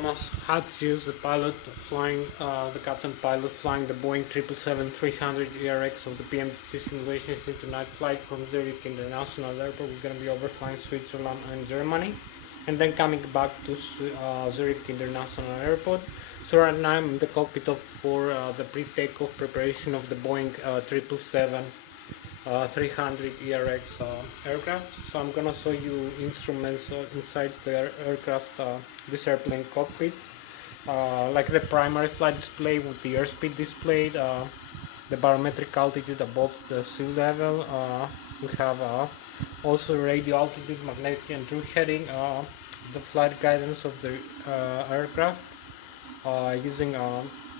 Thomas Hatsios, the pilot flying, the captain pilot flying the Boeing 777-300 ERX of the PMDC simulations into night flight from Zurich International Airport. We're going to be overflying Switzerland and Germany, and then coming back to Zurich International Airport. So right now I'm in the cockpit for the pre-takeoff preparation of the Boeing 777-300 ERX aircraft. So I'm gonna show you instruments inside the aircraft, this airplane cockpit, like the primary flight display with the airspeed displayed, the barometric altitude above the sea level. We have also radio altitude, magnetic and true heading, the flight guidance of the aircraft, using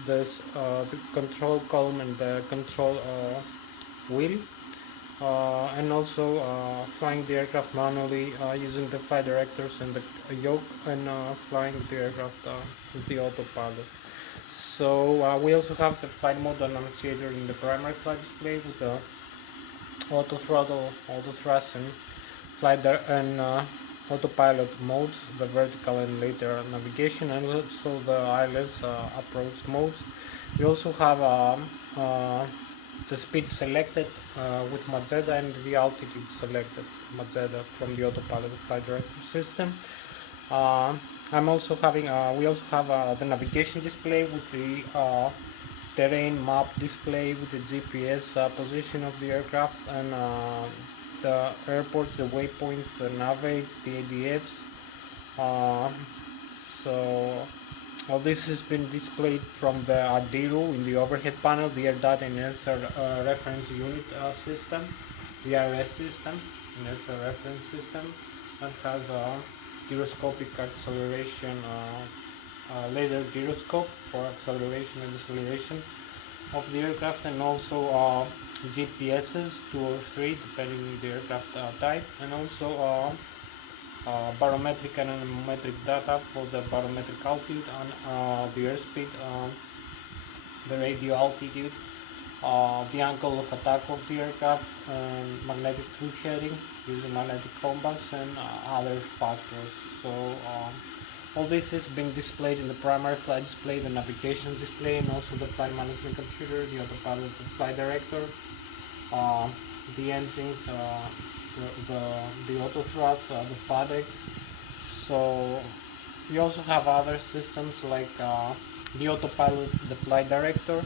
the control column and the control wheel, and also flying the aircraft manually using the flight directors and the yoke, and flying the aircraft with the autopilot. So we also have the flight mode annunciator in the primary flight display with the auto throttle, auto thrust, and flight and autopilot modes, the vertical and later navigation, and also the ILS approach modes. We also have the speed selected with magenta, and the altitude selected magenta from the autopilot flight director system. I'm also having we also have the navigation display with the terrain map display with the GPS position of the aircraft, and the airports, the waypoints, the nav aids, the ADFs. So all this has been displayed from the ADIRU in the overhead panel, the Air Data Inertial Reference Unit system, the IRS system, Inertial Reference System, that has a gyroscopic acceleration, laser gyroscope for acceleration and deceleration of the aircraft, and also GPSs, 2 or 3 depending on the aircraft type, and also barometric and anemometric data for the barometric altitude and the airspeed, the radio altitude, the angle of attack of the aircraft, magnetic through heading using magnetic compass, and other factors. So all this is being displayed in the primary flight display, the navigation display, and also the flight management computer, the autopilot, the flight director, the engines, the auto thrust, the FADEX. So we also have other systems like the autopilot, the flight director,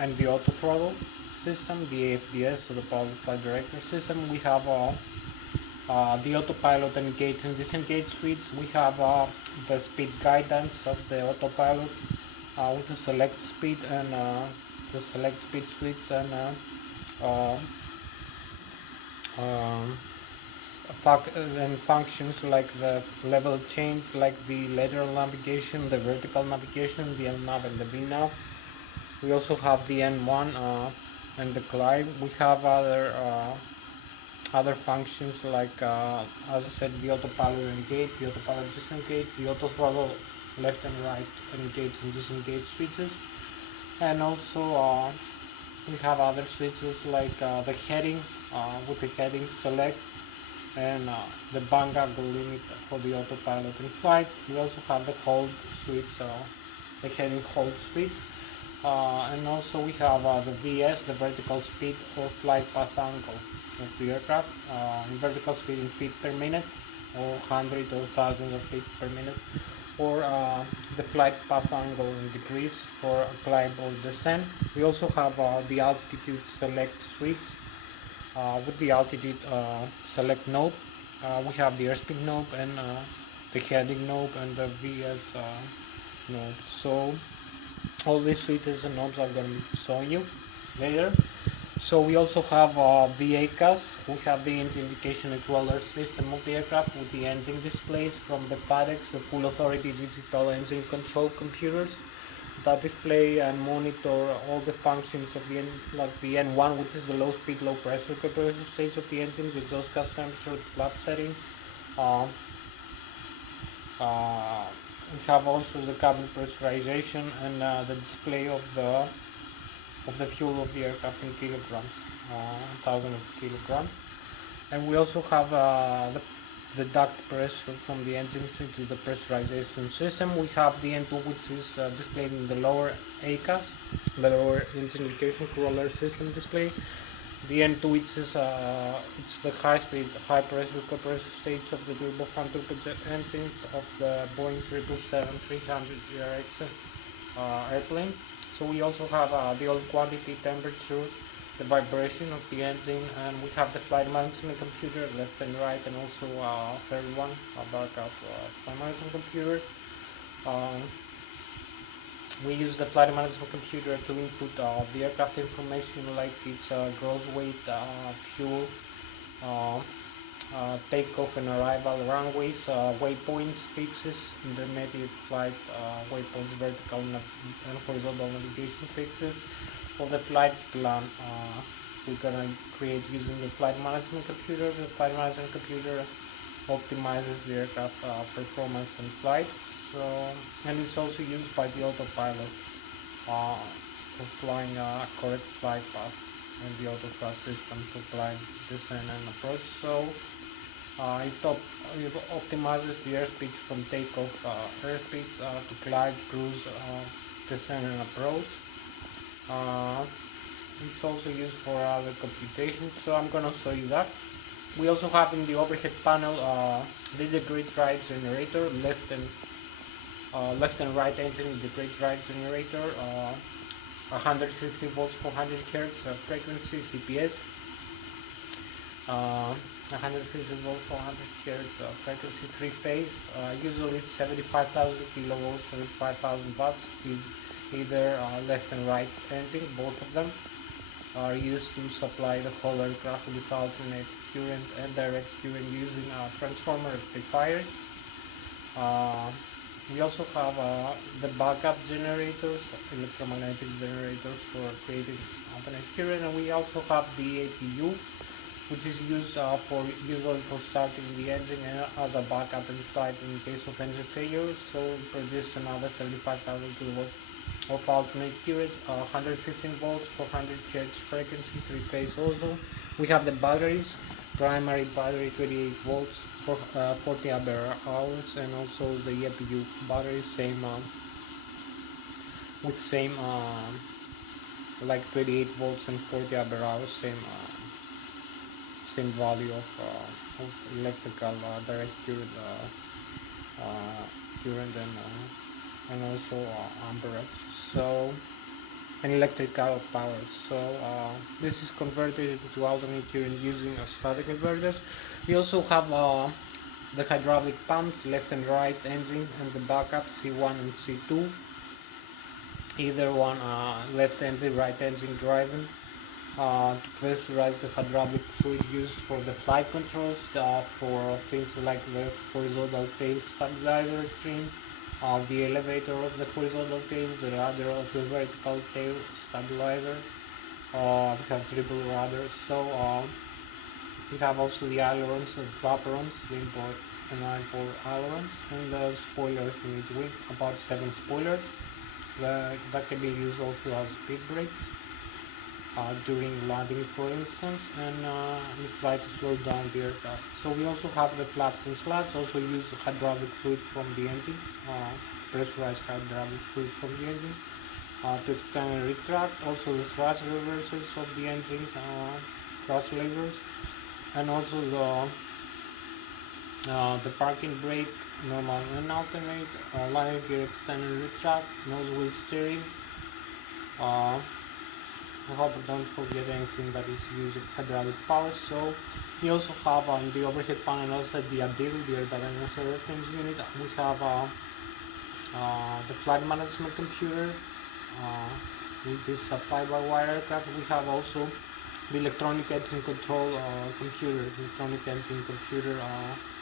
and the auto throttle system, the AFDS, so the pilot flight director system. We have the autopilot engage and disengage switch. We have the speed guidance of the autopilot with the select speed and the select speed switch, and functions like the level change, like the lateral navigation, the vertical navigation, the LNAV and the VNAV. We also have the N1 and the climb. We have other functions like, as I said, the autopilot engage, the autopilot disengage, the auto throttle left and right engage and disengage switches, and also we have other switches like the heading with the heading select, and the bang angle limit for the autopilot in flight. We also have the hold switch, the heading hold switch, and also we have the VS, the vertical speed or flight path angle of the aircraft, in vertical speed in feet per minute, or 100 or thousands of feet per minute, or the flight path angle in degrees for climb or descent. We also have the altitude select switch with the altitude select knob. We have the airspeed knob and the heading knob and the VS knob. So all these switches and knobs I'm going to be showing you later. So we also have the ACAS. We have the engine indication and crawler system of the aircraft with the engine displays from the FADEX, the full authority digital engine control computers that display and monitor all the functions of the engine, like the N1, which is the low speed, low pressure compressor stage of the engine, the exhaust gas temperature, the flap setting. We have also the cabin pressurization and the display of the fuel of the aircraft in kilograms, 1,000 of kilograms. And we also have the the duct pressure from the engines into the pressurization system. We have the N2, which is displayed in the lower ACAS, the lower engine indication corollary system display. The N2, which is it's the high-speed, high-pressure compressor stage of the turbofan turbojet engines of the Boeing 777-300 ERX airplane. So we also have the oil quantity, temperature, the vibration of the engine, and we have the flight management computer left and right, and also third one, a backup flight management computer. Um, we use the flight management computer to input the aircraft information like its gross weight, fuel, uh, takeoff and arrival runways, waypoints, fixes, intermediate flight waypoints, vertical and horizontal navigation fixes. For the flight plan, we're gonna create using the flight management computer. The flight management computer optimizes the aircraft performance and flight. So, and it's also used by the autopilot for flying a correct flight path and the autocross system to apply descent and approach. So it optimizes the airspeed from takeoff airspeeds to glide, cruise, descent and approach. Uh, it's also used for other computations, so I'm gonna show you that. We also have in the overhead panel the degree drive generator, left and right engine degree drive generator, 150 volts 400 hertz frequency CPS, 150 volts 400 hertz frequency, three phase, usually it's 75,000 kilovolts, 35,000 watts, either left and right engine, both of them are used to supply the whole aircraft with alternate current and direct current using transformer rectifiers. We also have the backup generators, electromagnetic generators for creating alternate current, and we also have the APU, which is used usually for starting the engine and as a backup in flight in case of engine failure. So we produce another 75,000 kilovolts of alternate current, 115 volts, 400 hertz frequency, three phase also. We have the batteries, primary battery 28 volts for 40 ampere hours, and also the APU battery, same with same like 28 volts and 40 ampere hours, same value of electrical direct current, current and also amperage. So and electrical power. So this is converted into alternate current using static inverters. We also have the hydraulic pumps, left and right engine, and the backup C1 and C2. Either one, left engine, right engine driving. To pressurize the hydraulic fluid used for the flight controls, for things like the horizontal tail stabilizer trim, the elevator of the horizontal tail, the rudder of the vertical tail stabilizer. We have triple rudders, so we have also the ailerons and flaperons, the import and import ailerons, and the spoilers in each wing, about 7 spoilers. That can be used also as speed brakes during landing, for instance, and in flight to slow down the aircraft. So we also have the flaps and slats, also use hydraulic fluid from the engine, pressurized hydraulic fluid from the engine to extend and retract. Also the thrust reversers of the engine, thrust levers, and also the parking brake, normal and alternate, landing gear extend and retract, nose wheel steering. I hope I don't forget anything that is using hydraulic power. So we also have in the overhead panel also the ADIR, the air dynamics reference unit. We have the flight management computer with this fly-by-wire aircraft. We have also the electronic engine control computer,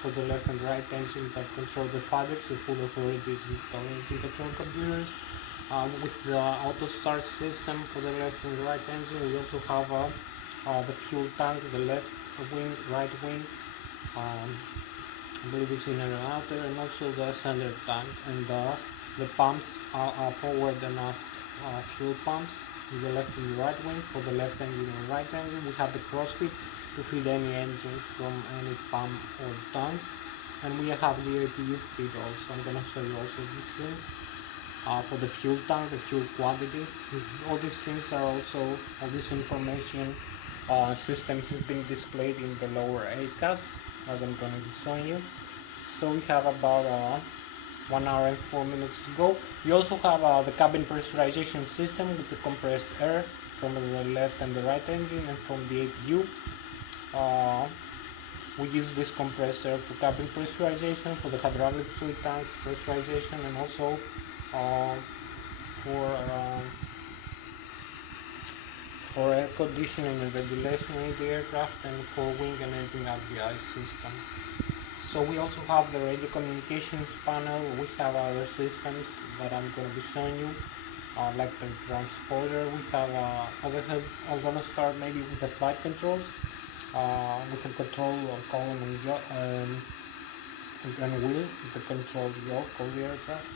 for the left and right engine that control the fabrics, the full authority engine control computer. With the auto start system for the left and right engine, we also have the fuel tanks, the left wing, right wing, I believe it's inner and outer, and also the center tank, and the pumps are forward and fuel pumps, the left and the right wing. For the left engine and right engine, we have the crossfit, to feed any engine from any pump or tank. And we have the APU feed also. I'm gonna show you also this thing for the fuel tank, the fuel quantity. All these things are also, all this information systems has been displayed in the lower ACAS, as I'm gonna be showing you. So we have about 1 hour and 4 minutes to go. We also have the cabin pressurization system with the compressed air from the left and the right engine, and from the APU. We use this compressed air for cabin pressurization, for the hydraulic fluid tank pressurization, and also for air conditioning and ventilation in the aircraft, and for wing and engine RPI system. So we also have the radio communications panel. We have other systems that I'm going to be showing you, like the transponder. We have, as I said, I'm going to start maybe with the flight controls. We can control column and wheel to control the yoke of the aircraft.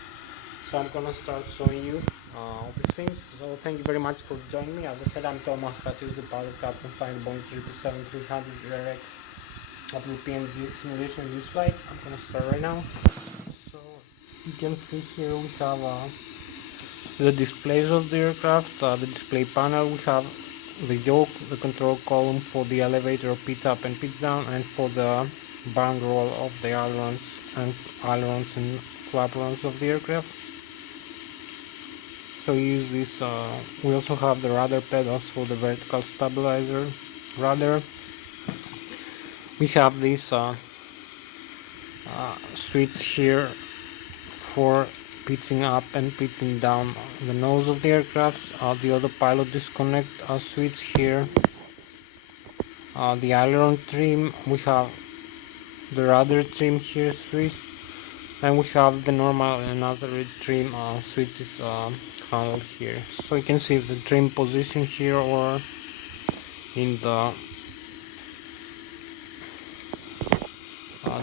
So I'm gonna start showing you all these things. So thank you very much for joining me. As I said, I'm Thomas Hatsios, the pilot captain flying Boeing 777-300 of the PNG simulation in this flight. I'm gonna start right now. So you can see here we have the displays of the aircraft, the display panel. We have the yoke, the control column for the elevator pitch up and pitch down, and for the barn roll of the ailerons and flaperons of the aircraft. So we use this. We also have the rudder pedals for the vertical stabilizer rudder. We have this switch here for pitching up and pitching down the nose of the aircraft. The autopilot disconnect switch here. The aileron trim, we have the rudder trim here switch, and we have the normal and other trim switches handled here. So you can see the trim position here, or in the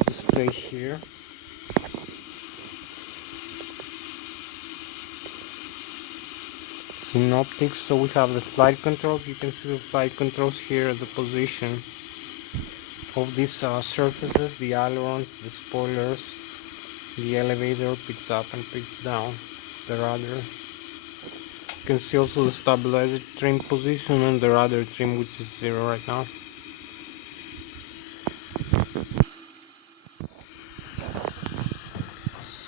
display here. Synoptics. So we have the flight controls. You can see the flight controls here, the position of these surfaces, the ailerons, the spoilers, the elevator picks up and picks down, the rudder. You can see also the stabilizer trim position and the rudder trim, which is 0 right now.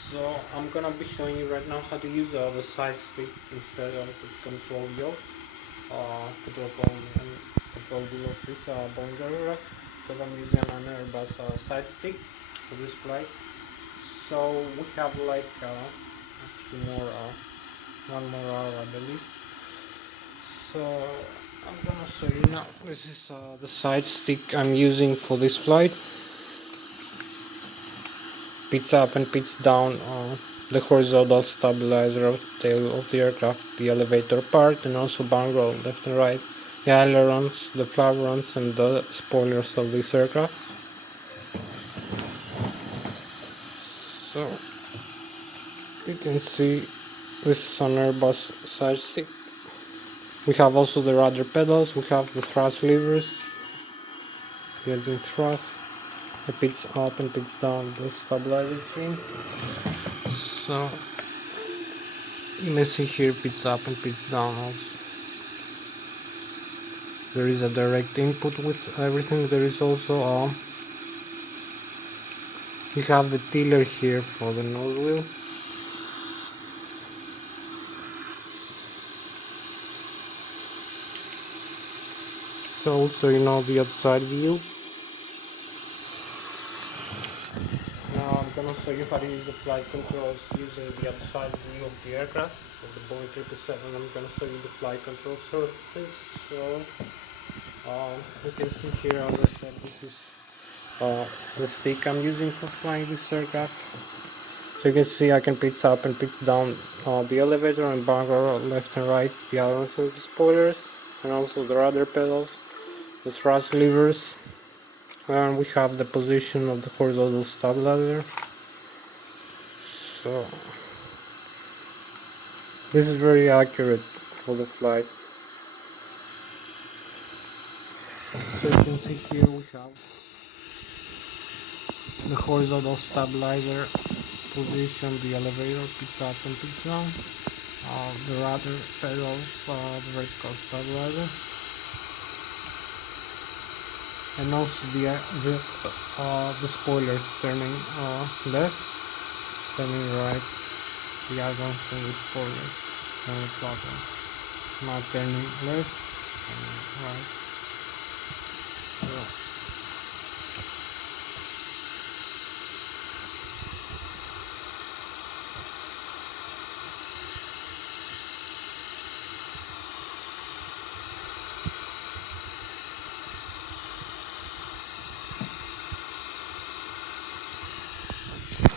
So I'm gonna be showing you right now how to use the side stick instead of the control yoke, control column and control wheel of this Boeing aircraft, because I'm using an Airbus side stick for this flight. So we have like one more hour, I believe. So I'm gonna show you now. This is the side stick I'm using for this flight. Pitch up and pitch down the horizontal stabilizer of the tail of the aircraft, the elevator part, and also barn roll left and right, the ailerons, the flaperons, and the spoilers of this aircraft. So you can see this is an Airbus side stick. We have also the rudder pedals. We have the thrust levers, the engine thrust, the pitch up and pitch down, the stabilizer trim. So you may see here pitch up and pitch down also. There is a direct input with everything. There is also we have the tiller here for the nose wheel. So you know the outside view. Now I'm gonna show you how to use the flight controls using the outside view of the aircraft of the Boeing 777. I'm gonna show you the flight control surfaces. So you can see here, as I said, this is the stick I'm using for flying this aircraft. So you can see I can pitch up and pitch down the elevator and barn roll left and right, the ailerons of the spoilers, and also the rudder pedals, the thrust levers, and we have the position of the horizontal stabilizer. So this is very accurate for the flight. So you can see here we have the horizontal stabilizer position, the elevator, pizza up and pizza down, the rudder pedals, the vertical stabilizer, and also the spoilers turning left, turning right, the icons and the spoilers, and the throttle. Now turning left and right. So,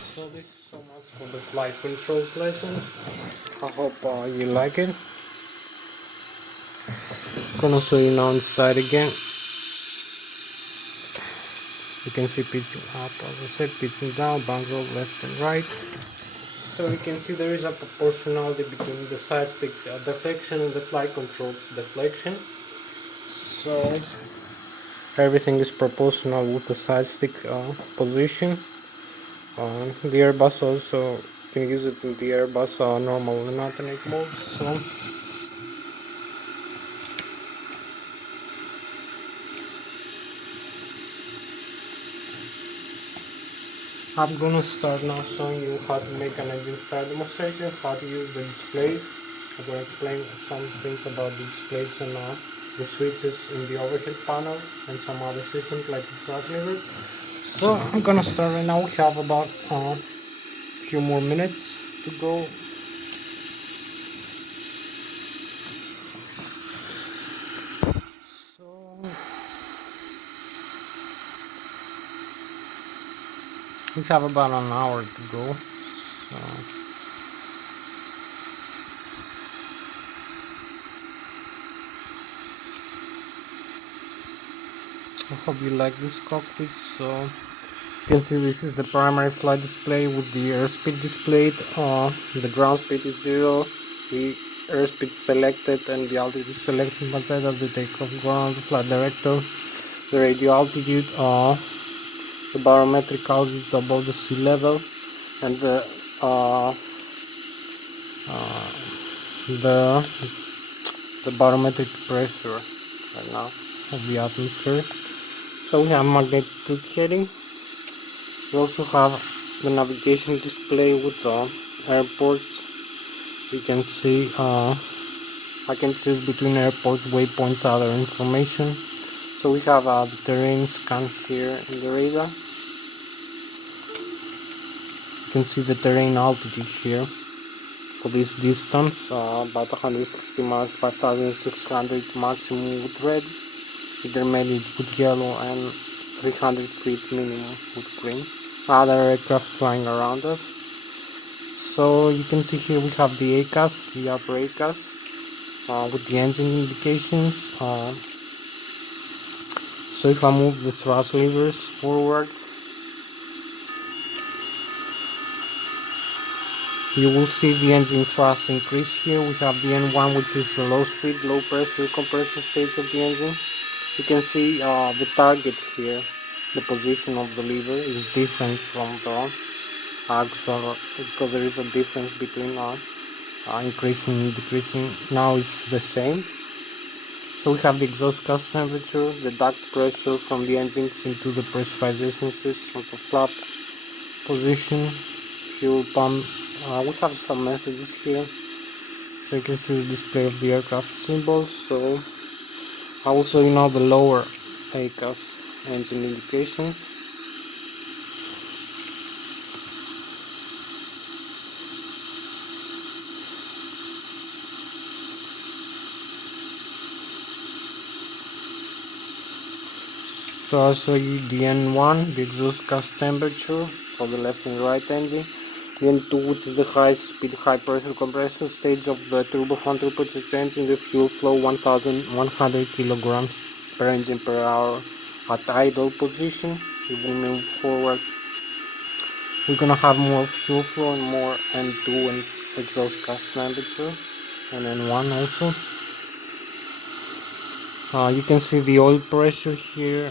so this is so much for the flight controls lesson. I hope you like it. Gonna show you now inside again. You can see pitching up, as I said, pitching down, bank roll left and right. So you can see there is a proportionality between the side stick deflection and the flight controls deflection. So everything is proportional with the side stick position. The Airbus also can use it in the Airbus normal and alternate mode. So I'm gonna start now showing you how to make an engine side demonstration, how to use the displays. I'm gonna explain some things about the displays and the switches in the overhead panel and some other systems like the thrust lever. So I'm gonna start right now. We have about a few more minutes to go. So we have about an hour to go. So I hope you like this cockpit. So you can see this is the primary flight display with the airspeed displayed. The ground speed is 0, the airspeed selected and the altitude selected by side of the takeoff ground, the flight director, the radio altitude, the barometric altitude above the sea level, and uh, the barometric pressure right now of the atmosphere. So we have magnetic heading. We also have the navigation display with the airports. You can see I can choose between airports, waypoints, other information. So we have the terrain scan here in the radar. You can see the terrain altitude here for this distance, about 160 miles, 5,600 maximum with red, intermediate with yellow, and 300 feet minimum with green. Other aircraft flying around us. So you can see here we have the ACAS, the upper ACAS, with the engine indications. So if I move the thrust levers forward, you will see the engine thrust increase here. We have the N1, which is the low speed, low pressure compression stage of the engine. You can see the target here, the position of the lever is different from the actual, because there is a difference between increasing and decreasing. Now it's the same. So we have the exhaust gas temperature, the duct pressure from the engine into the pressurization system, the flaps position, fuel pump. We have some messages here, so you can see the display of the aircraft symbols. So also the lower ACAS engine indication. So I'll show you the N1, the exhaust gas temperature for the left and right engine. The N2, which is the high speed, high pressure compression stage of the turbofan turbocharged engine, the fuel flow 1100 kilograms per engine per hour at idle position. If we move forward, we're gonna have more fuel flow and more N2 and exhaust gas temperature, and N1 also. You can see the oil pressure here,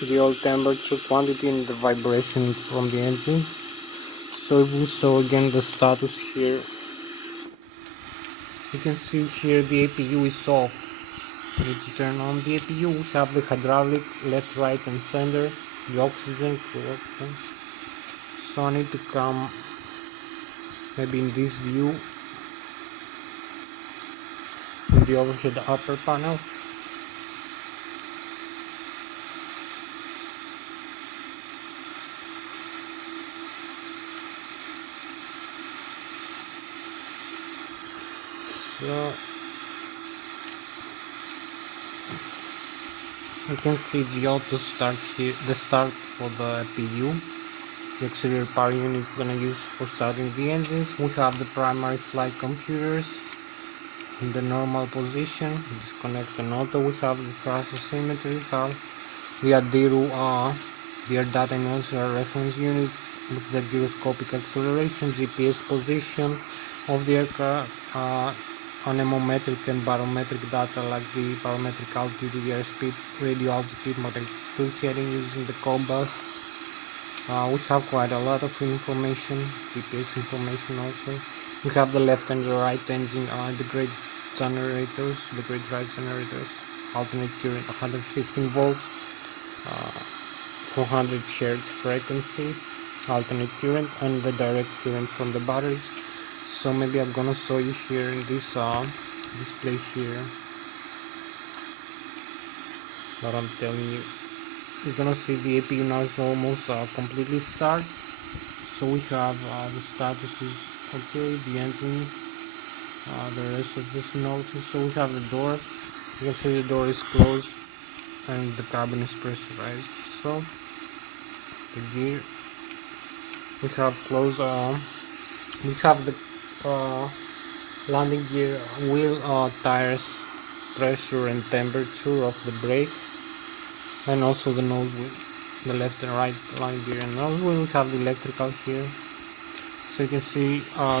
the oil temperature, quantity, and the vibration from the engine. So if we saw again the status here, you can see here the APU is off. We need to turn on the APU. We have the hydraulic, left, right, and center, the oxygen, oxygen. So I need to come maybe in this view, in the overhead upper panel. So you can see the auto start here, the start for the APU. The auxiliary power unit we're gonna use for starting the engines. We have the primary flight computers in the normal position. Disconnect an auto. We have the thrust asymmetry. We have the air data and also reference unit with the gyroscopic acceleration, GPS position of the aircraft, anemometric and barometric data like the barometric altitude, the airspeed, radio altitude, magnetic field heading using the compass. We have quite a lot of information, GPS information also. We have the left and the right engine, the great generators, the great drive generators, alternate current 115 volts, 400 Hz frequency, alternate current, and the direct current from the batteries. So maybe I'm gonna show you here in this display here what I'm telling you. You're gonna see the APU now is almost completely start. So we have the status is okay, the engine, the rest of this notes. So we have the door. You can see the door is closed and the cabin is pressurized. So the gear, we have closed. We have the landing gear, wheel, tires, pressure and temperature of the brake, and also the nose wheel, the left and right landing gear and nose wheel. We have the electrical here. So you can see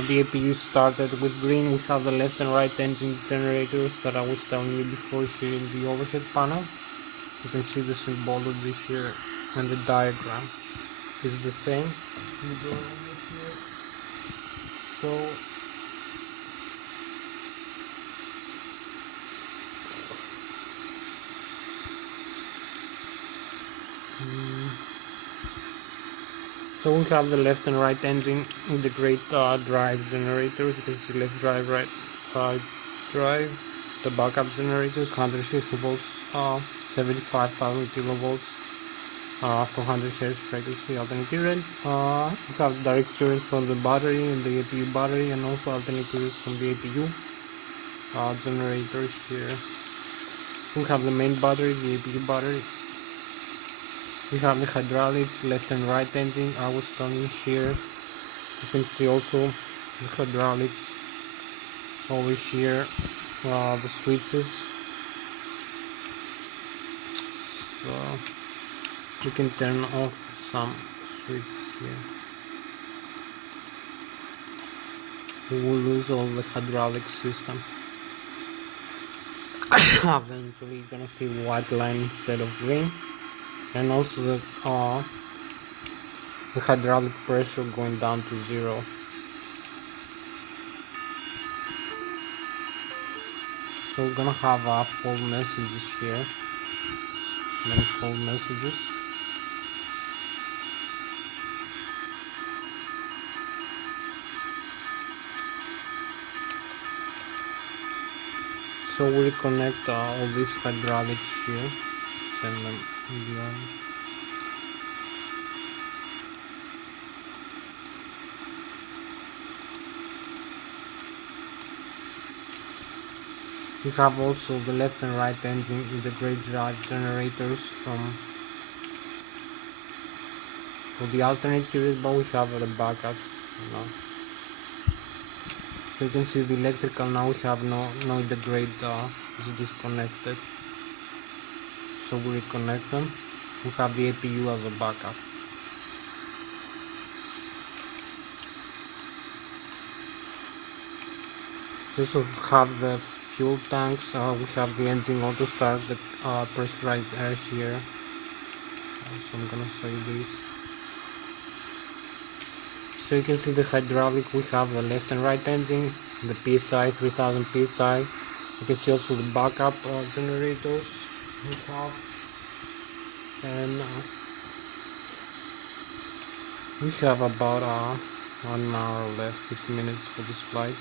the APU started with green. We have the left and right engine generators that I was telling you before here in the overhead panel. You can see the symbology here and the diagram is the same. So so we have the left and right engine with the great drive generators. You can see left drive, right drive, the backup generators, 150 volts, 75,000 kilovolts, 400 Hz frequency, alternate current. We have direct current from the battery and the APU battery, and also alternate current from the APU generator here. We have the main battery, the APU battery. We have the hydraulics, left and right engine. I was telling you here. You can see also the hydraulics over here, the switches. So you can turn off some switches here. We will lose all the hydraulic system. Eventually you're gonna see white line instead of green, and also the hydraulic pressure going down to 0. So we're gonna have 4 messages here, manifold messages. So we'll connect all these hydraulics here, send them in the on. We have also the left and right engine with the great drive generators for the alternate current, but we have the backup now. So you can see the electrical now we have no the great is disconnected. So we reconnect them. We have the APU as a backup. We also have the fuel tanks. We have the engine auto start, the pressurized air here. So I'm gonna show you this. So you can see the hydraulic. We have the left and right engine, the PSI 3000 PSI. You can see also the backup generators we have, and we have about 1 hour left, 50 minutes for this flight.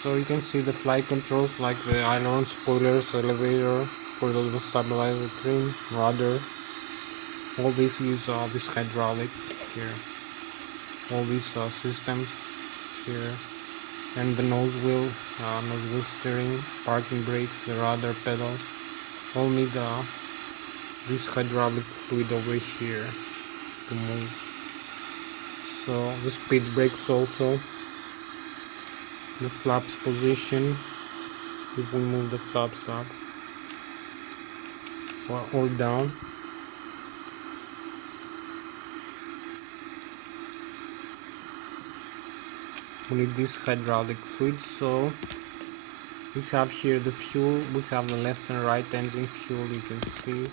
So you can see the flight controls like the aileron, spoilers, elevator, spoilers, stabilizer, trim, rudder. All these use this hydraulic here. All these systems here, and the nose wheel steering, parking brakes, the rudder pedal. All need this hydraulic fluid over here to move. So the speed brakes also. The flaps position, if we move the flaps up or down. We need this hydraulic fluid. So we have here the fuel, we have the left and right engine fuel, you can see.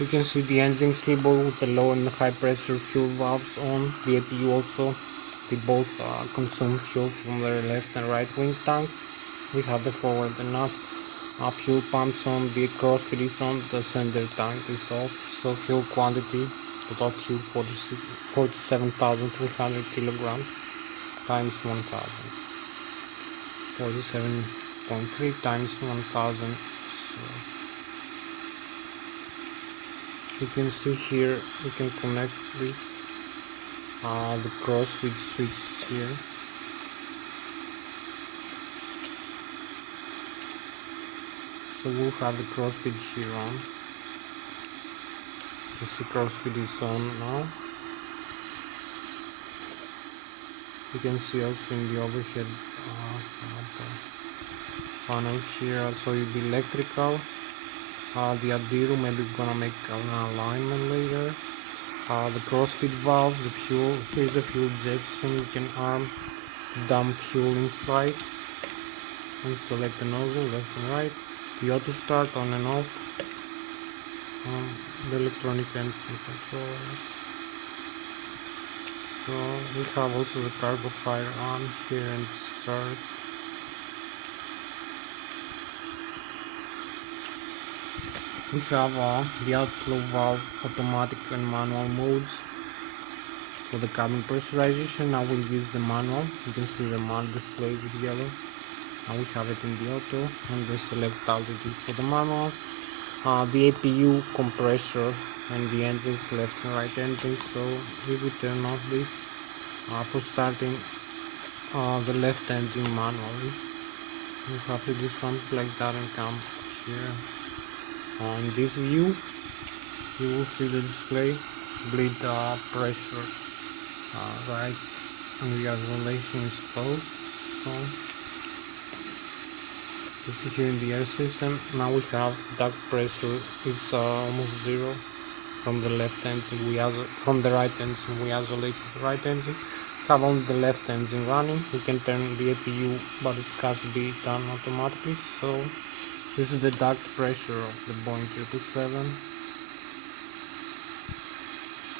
You can see the engine symbol with the low and high pressure fuel valves on. The APU also, they both consume fuel from their left and right wing tanks. We have the forward and aft fuel pumps on, the crossfeed is on, the center tank is off. So fuel quantity, total fuel 47,300 kilograms times 1,000. 47.3 times 1,000. So you can see here, you can connect this, the crossfeed switch here. So we'll have the crossfeed here on. You see crossfeed is on now. You can see also in the overhead panel here, I'll show you the electrical. The adiro, maybe we're gonna make an alignment later. The crossfeed valve, the fuel, here's the fuel jettison, you can dump fuel inside and select the nozzle left and right. The auto start on and off, the electronic engine control. So we have also the cargo fire on here and start. We have the outflow valve, automatic and manual modes. For the cabin pressurization, I will use the manual. You can see the manual display with yellow. And we have it in the auto, and the select altitude for the manual. The APU compressor and the engines, left and right engine. So if we turn off this for starting the left engine manually, we have to do something like that and come here. On this view, you will see the display, bleed pressure, right, and the isolation is closed. So you see here in the air system, now we have duct pressure, it's almost zero. From the left engine, from the right engine, we isolate the right engine. Have only the left engine running. We can turn the APU, but it has to be done automatically. So this is the duct pressure of the Boeing 777.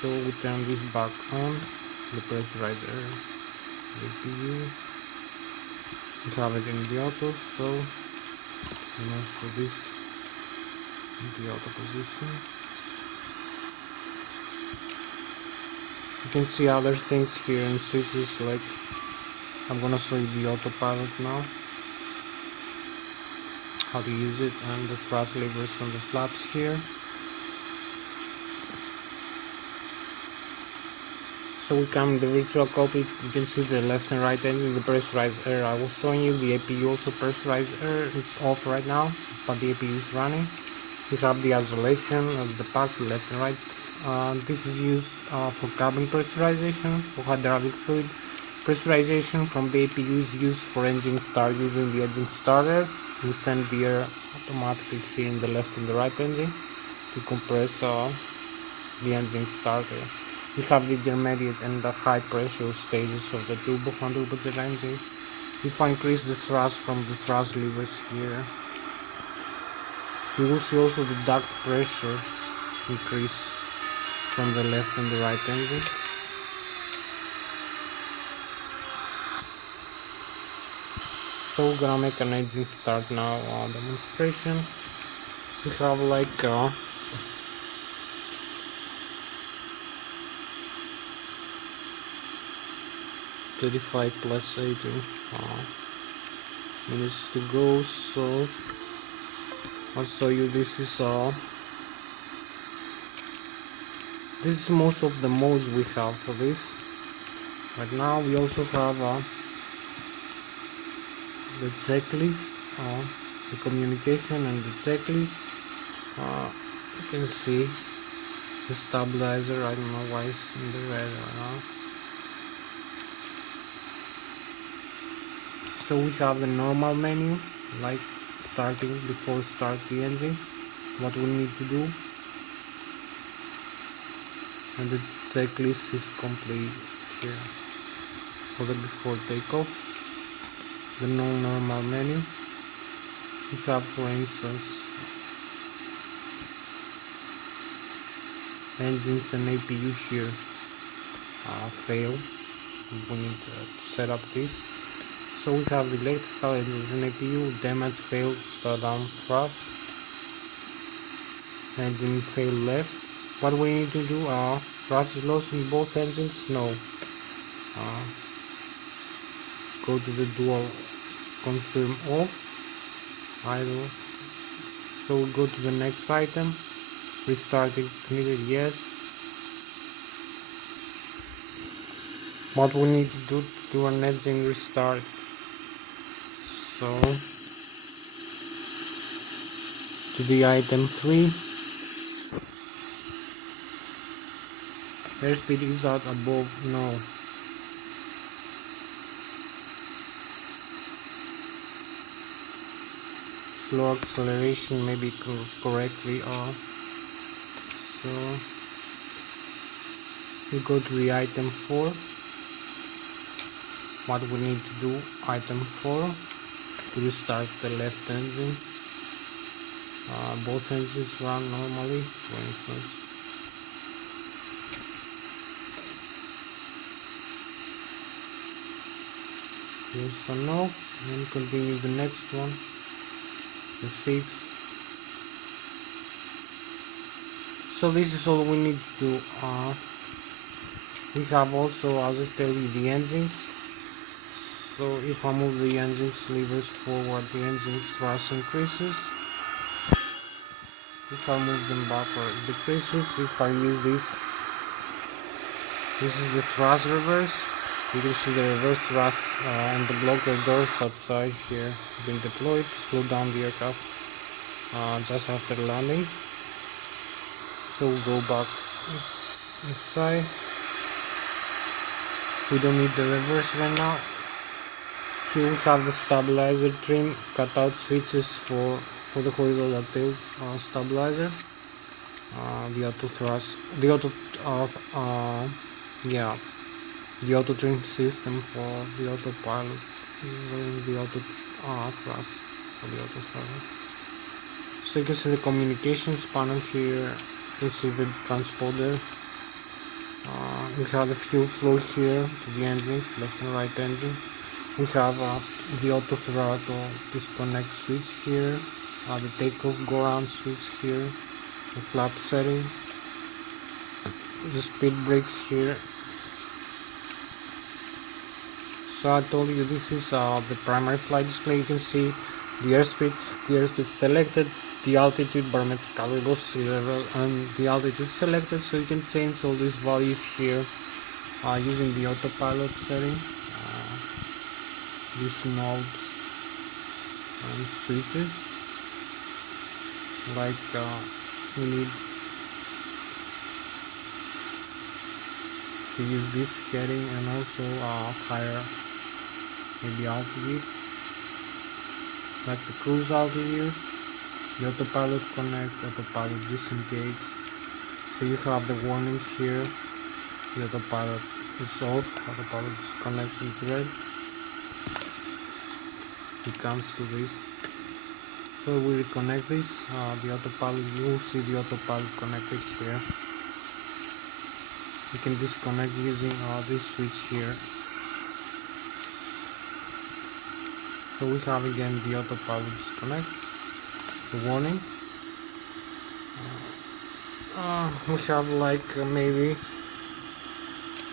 So we turn this back on, the pressurized air, the APU. We have it in the auto, so this in the auto position. You can see other things here in switches, like I'm gonna show you the autopilot now, how to use it, and the thrust levers on the flaps here. So we come in the virtual cockpit. You can see the left and right engine, the pressurized air I was showing you. The APU also pressurized air. It's off right now, but the APU is running. We have the isolation of the pack, left and right. This is used for cabin pressurization, for hydraulic fluid. Pressurization from the APU is used for engine start using the engine starter. We send the air automatically here in the left and the right engine to compress the engine starter. We have the intermediate and the high pressure stages of the turbo turbocharged engine. If I increase the thrust from the thrust levers here, you will see also the duct pressure increase from the left and the right engine. So we're gonna make an engine start now demonstration. We have like 35 plus 18 minutes to go. So I'll show you. This is most of the modes we have for this. Right now we also have the checklist, the communication and the checklist. You can see the stabilizer. I don't know why it's in the red right now. So we have the normal menu, like starting before start the engine, what we need to do, and the checklist is complete here for the before takeoff. The non-normal menu, we have for instance engines and APU here fail. We need to set up this. So we have the electrical engines and APU, damage, failed, shutdown, thrust, engine fail left. What we need to do, thrust is lost in both engines? No. Go to the dual, confirm off, idle. So we go to the next item, restart if it's needed, yes. What we need to do an engine restart. So to the item 3, airspeed is out above, no. Slow acceleration maybe correctly off. So we go to the item 4. What we need to do, item 4, to restart the left engine. Both engines run normally, for instance. Yes or no, and continue the next one, the 6th. So this is all we need to do. We have also, as I tell you, the engines. So if I move the engines levers forward, the engine thrust increases. If I move them backward, it decreases. If I use this is the thrust reverse. You can see the reverse thrust and the blocker doors outside here being deployed to slow down the aircraft just after landing. So we'll go back inside. We don't need the reverse right now. Here we have the stabilizer trim, cutout switches for the horizontal tail stabilizer, the auto thrust, the auto the auto trim system for the autopilot, the auto thrust for the auto thrust. So you can see the communications panel here. You can see the transponder. We have the fuel flow here to the engines, left and right engine. We have the auto throttle disconnect switch here, the takeoff go around switch here, the flap setting, the speed brakes here. So I told you this is the primary flight display. You can see the airspeed selected, the altitude, barometric velocity level, and the altitude selected. So you can change all these values here using the autopilot setting. These knobs and switches, like we need to use this heading and also higher maybe altitude, like the cruise altitude, the autopilot connect, autopilot disengage, So you have the warning here. The autopilot is off, autopilot is connected to red. It comes to this. So we reconnect this, the autopilot, you will see the autopilot connected here. You can disconnect using this switch here. So we have again the autopilot disconnect, the warning. We have like maybe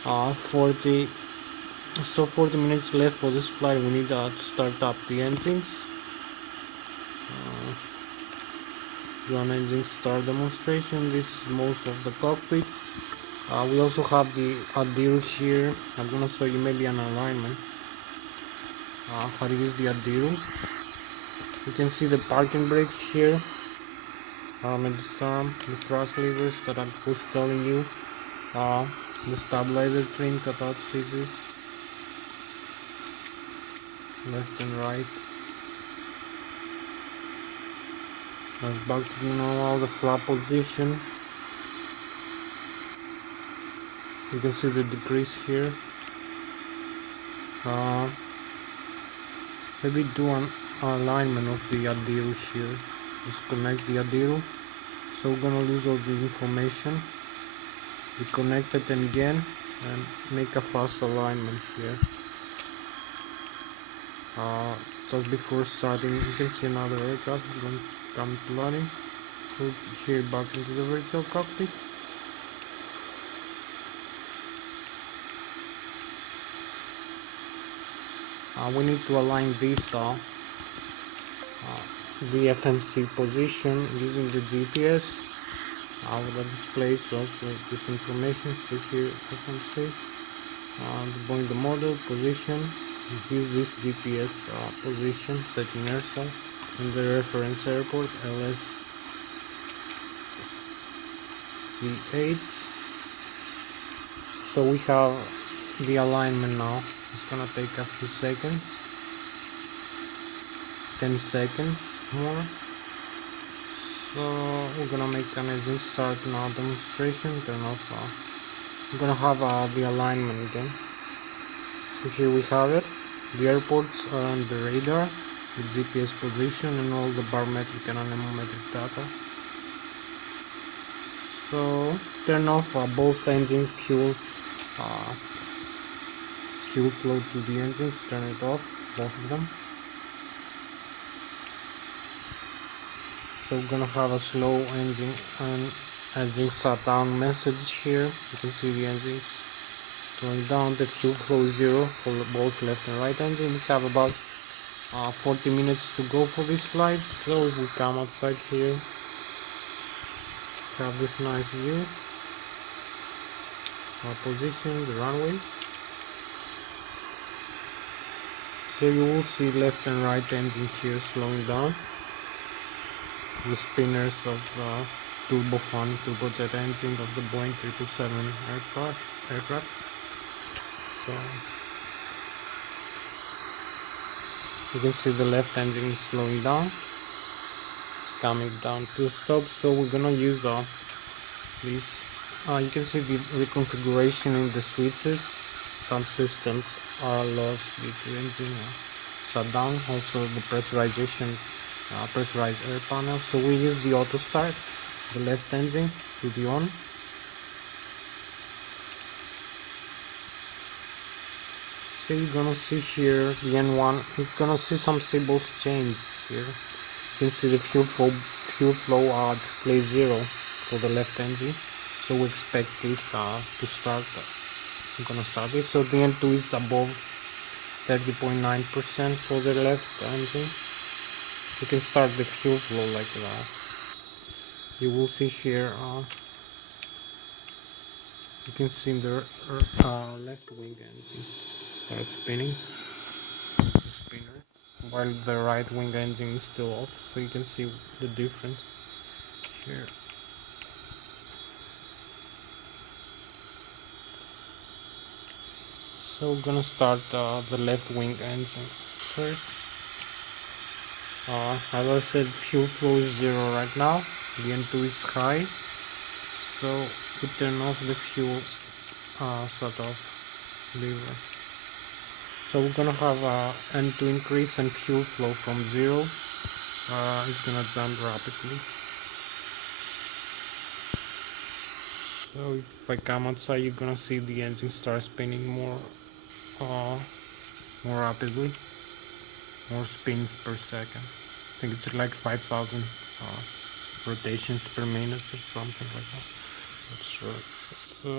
40 minutes left for this flight. We need to start up the engines. Run engine start demonstration. This is most of the cockpit. We also have the ADIRU here. I'm gonna show you maybe an alignment. How to use the ADIRU. You can see the parking brakes here. And the thrust levers that I was telling you. The stabilizer trim cutout scissors. Left and right. That's back to normal, the flap position. You can see the decrease here. Maybe do an alignment of the ADIRU here. Disconnect the ADIRU. So we're gonna lose all the information. Reconnect it again and make a fast alignment here. Just before starting, you can see another aircraft going to come to landing. So here back into the virtual cockpit. We need to align this VFMC position using the GPS. The displays also this information. So here FMC, going the model position. Use this GPS position, set inertial in the reference airport Lszh. So we have the alignment now. It's gonna take a few seconds, 10 seconds more. So we're gonna make an engine start now demonstration. Turn off. We're gonna have the alignment again. So here we have it. The airports are on the radar, the GPS position and all the barometric and anemometric data. So turn off both engine fuel flow to the engines, turn it off, both of them. So we're gonna have a slow engine and engine shutdown message here. You can see the engines going down, the fuel flow is 0 for both left and right engine. We have about 40 minutes to go for this flight. So if we come outside here, have this nice view, our position, the runway. So you will see left and right engine here slowing down. The spinners of turbofan, turbojet engine of the Boeing 777 aircraft. So you can see the left engine is slowing down. It's coming down to a stop. So we're gonna use this. You can see the reconfiguration in the switches. Some systems are lost due to engine shutdown. Also the pressurization. Pressurized air panel. So we use the auto start, the left engine to the on. So you're gonna see here the N1. You're gonna see some symbols change here. You can see the fuel flow display 0 for the left engine. So we expect this to start. I'm gonna start it. So the N2 is above 30.9% for the left engine. You can start the fuel flow like that. You will see here, you can see the left wing engine start spinning, the spinner, while the right wing engine is still off. So you can see the difference here. So we're gonna start the left wing engine first. As I said, fuel flow is 0 right now. The N2 is high, So we turn off the fuel sort of lever. So we're gonna have and to increase and fuel flow from 0, it's gonna jump rapidly. So if I come outside, you're gonna see the engine start spinning more rapidly, more spins per second. I think it's like 5,000 rotations per minute or something like that. Not sure. So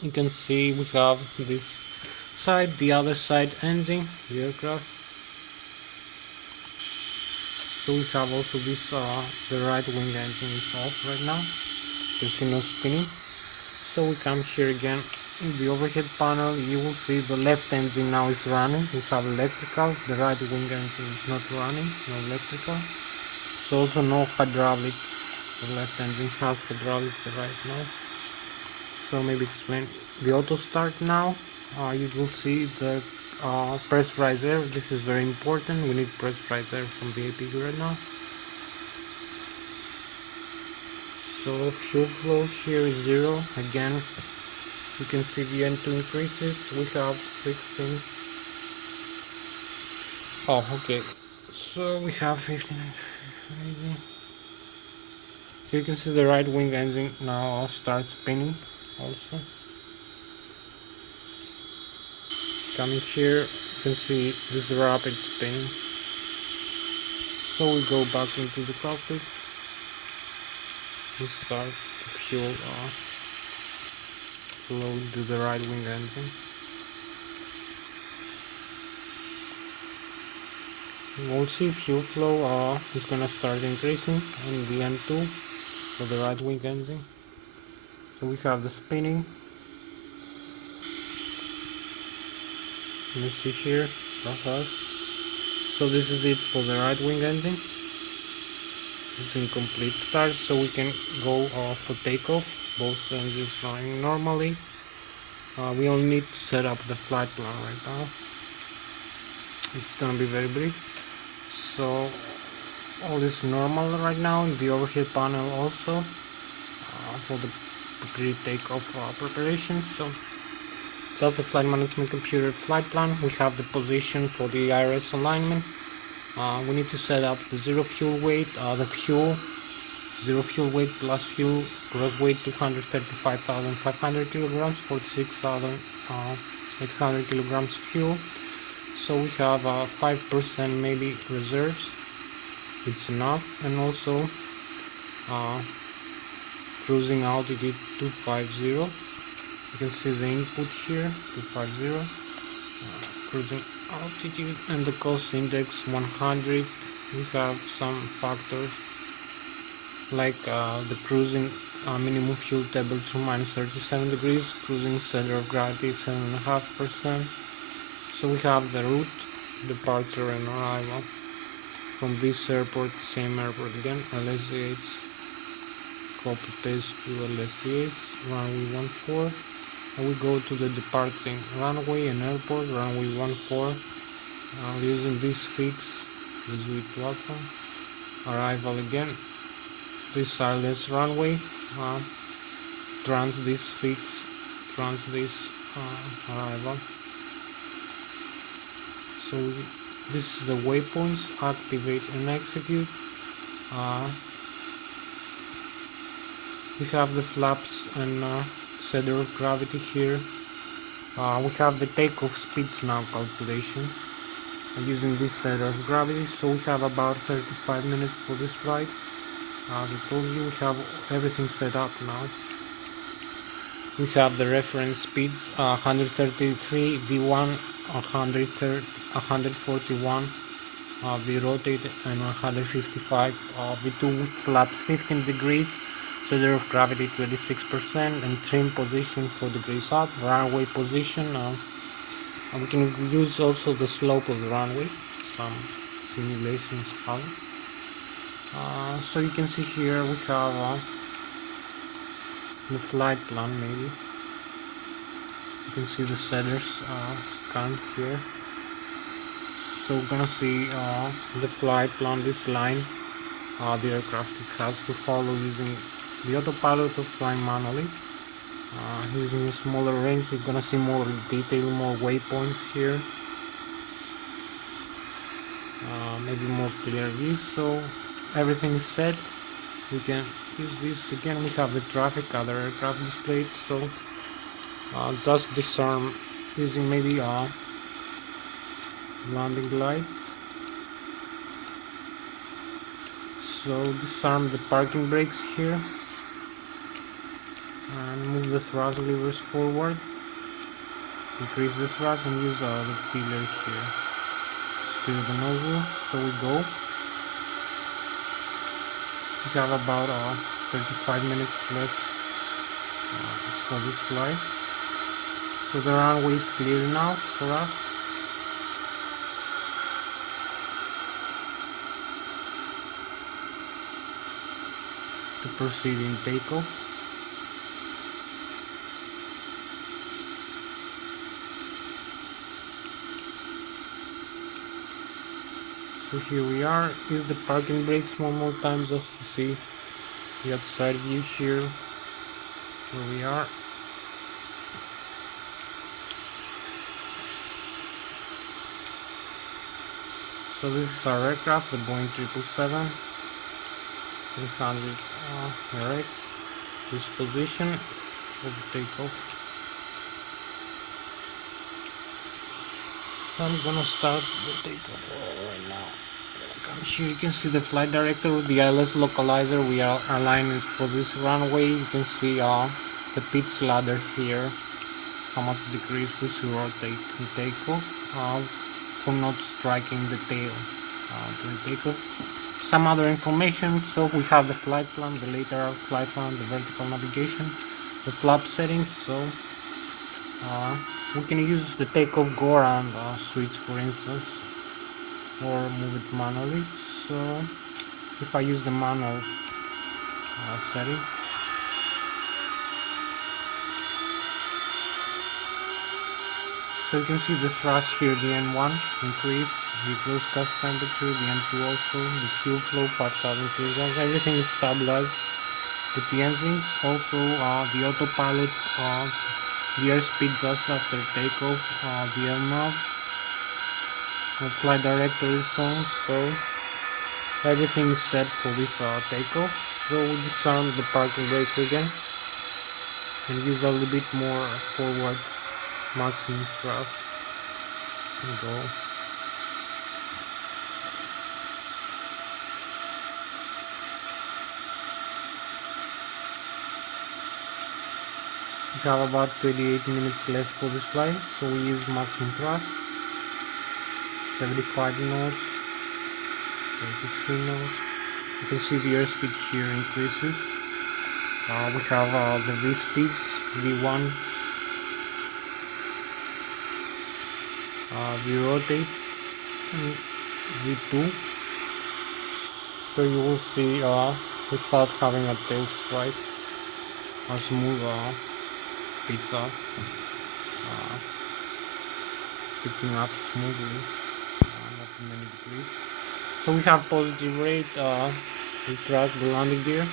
you can see we have this side, the other side engine, the aircraft. So we have also this the right wing engine is off right now. You can see no spinning. So we come here again in the overhead panel. You will see the left engine now is running. We have electrical. The right wing engine is not running, no electrical. So also no hydraulic. The left engine has hydraulic right now. So maybe explain the auto start now. You will see the pressurized air. This is very important. We need pressurized air from the APU right now. So fuel flow here is 0. Again, you can see the N2 increases. We have 16. Oh, okay. So we have 15. So you can see the right wing engine now starts spinning also. Coming here, you can see this rapid spinning. So we go back into the cockpit. We start the fuel flow to the right wing engine. We'll see fuel flow is gonna start increasing in the N2 for the right wing engine. So we have the spinning. Let me see here. So this is it for the right wing engine. It's in complete start, so we can go for takeoff. Both engines running normally. We only need to set up the flight plan right now. It's gonna be very brief. So all is normal right now in the overhead panel also for the pre-takeoff preparation. So just the flight management computer flight plan. We have the position for the IRS alignment. We need to set up the zero fuel weight, the fuel, zero fuel weight plus fuel, gross weight 235,500 kilograms, 46,800 kilograms fuel. So we have 5% maybe reserves. It's enough. And also cruising altitude 250. You can see the input here 250. Cruising altitude and the cost index 100. We have some factors like the cruising minimum fuel temperature minus 37 degrees, cruising center of gravity 7.5%. So we have the route, departure and arrival from this airport, same airport again, Lszh, copy paste to Lszh, runway 14. We go to the departing runway and airport, runway 14, using this fix, the Zui platform, arrival again, this Lszh runway, trans this fix, trans this arrival. So this is the waypoints, activate and execute. We have the flaps and center of gravity here. We have the takeoff speeds now calculation using this center of gravity. So we have about 35 minutes for this flight. As I told you, we have everything set up now. We have the reference speeds 133 V1, 141 V rotated, and 155 V2 with flaps 15 degrees. Center of gravity 26% and trim position 4 degrees up, runway position. We can use also the slope of the runway, some simulations have. So you can see here we have the flight plan maybe. You can see the setters scanned here. So we're gonna see the flight plan, this line the aircraft has to follow using the autopilot of flying manually. Using a smaller range, you're gonna see more detail, more waypoints here, maybe more clear views. So everything is set. We can use this again. We have the traffic, other aircraft displayed. So just disarm using maybe landing lights. So disarm the parking brakes here and move the thrust levers forward. Increase the thrust and use the tiller here. Steer the nozzle. So we go. We have about 35 minutes left for this flight. So the runway is clear now for us. To proceed in takeoff. So here we are. Use the parking brakes one more time just to see the outside view here. Here we are. So this is our aircraft, the Boeing 777. 300 direct. This position for the takeoff. So I'm gonna start the takeoff right now. Come here, you can see the flight director with the Lszh localizer. We are aligning for this runway. You can see the pitch ladder here. How much decrease we should rotate and takeoff for not striking the tail during takeoff. Some other information. So we have the flight plan, the lateral flight plan, the vertical navigation, the flap settings. So we can use the takeoff go around switch, for instance, or move it manually. So if I use the manual setting, so you can see the thrust here, the N1 increase, the exhaust gas temperature, the N2 also, the fuel flow 5000 kilograms, everything is stabilized with the engines. Also the autopilot, the airspeed just after takeoff, the LNAV, the flight director is on, so everything is set for this takeoff. So we disarm the parking brake again and use a little bit more forward maximum thrust and go. We have about 28 minutes left for this flight, so we use maximum thrust, 75 knots, 33 knots. You can see the airspeed here increases. We have the V speeds, V1, V rotate, and V2. So you will see without having a tail strike, a smooth pitch up, pitching up smoothly, not too many degrees. So we have positive rate. We track the landing gear.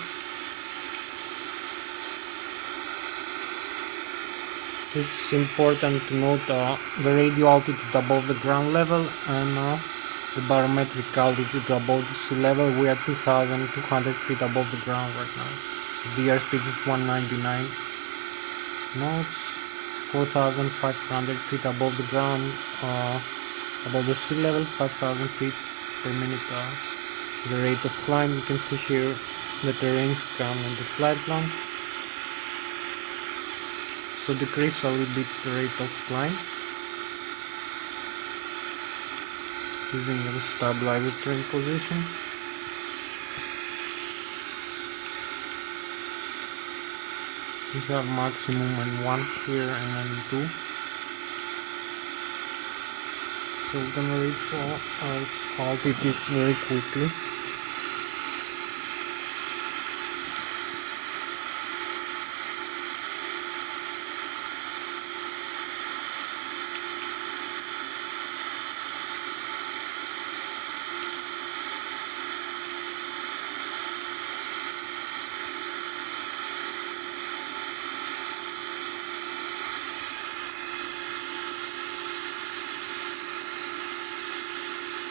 This is important to note the radio altitude above the ground level and the barometric altitude above the sea level. We are 2,200 feet above the ground right now. The airspeed is 199 knots, 4,500 feet above the ground, above the sea level, 5,000 feet per minute. The rate of climb, you can see here the terrains come in the flight plan. So decrease a little bit the rate of climb using the stabilizer trim position. We have maximum N1 here and N2. So we're gonna reach our altitude very quickly.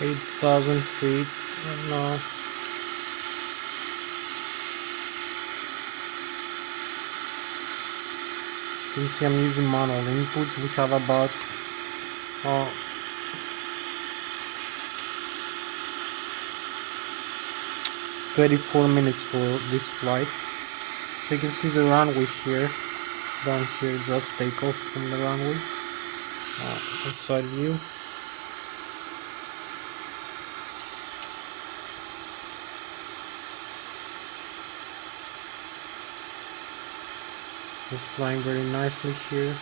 8,000 feet. And now you can see I'm using manual inputs. We have about 24 minutes for this flight. So you can see the runway here. Down here, just take off from the runway. Outside view. Just flying very nicely here.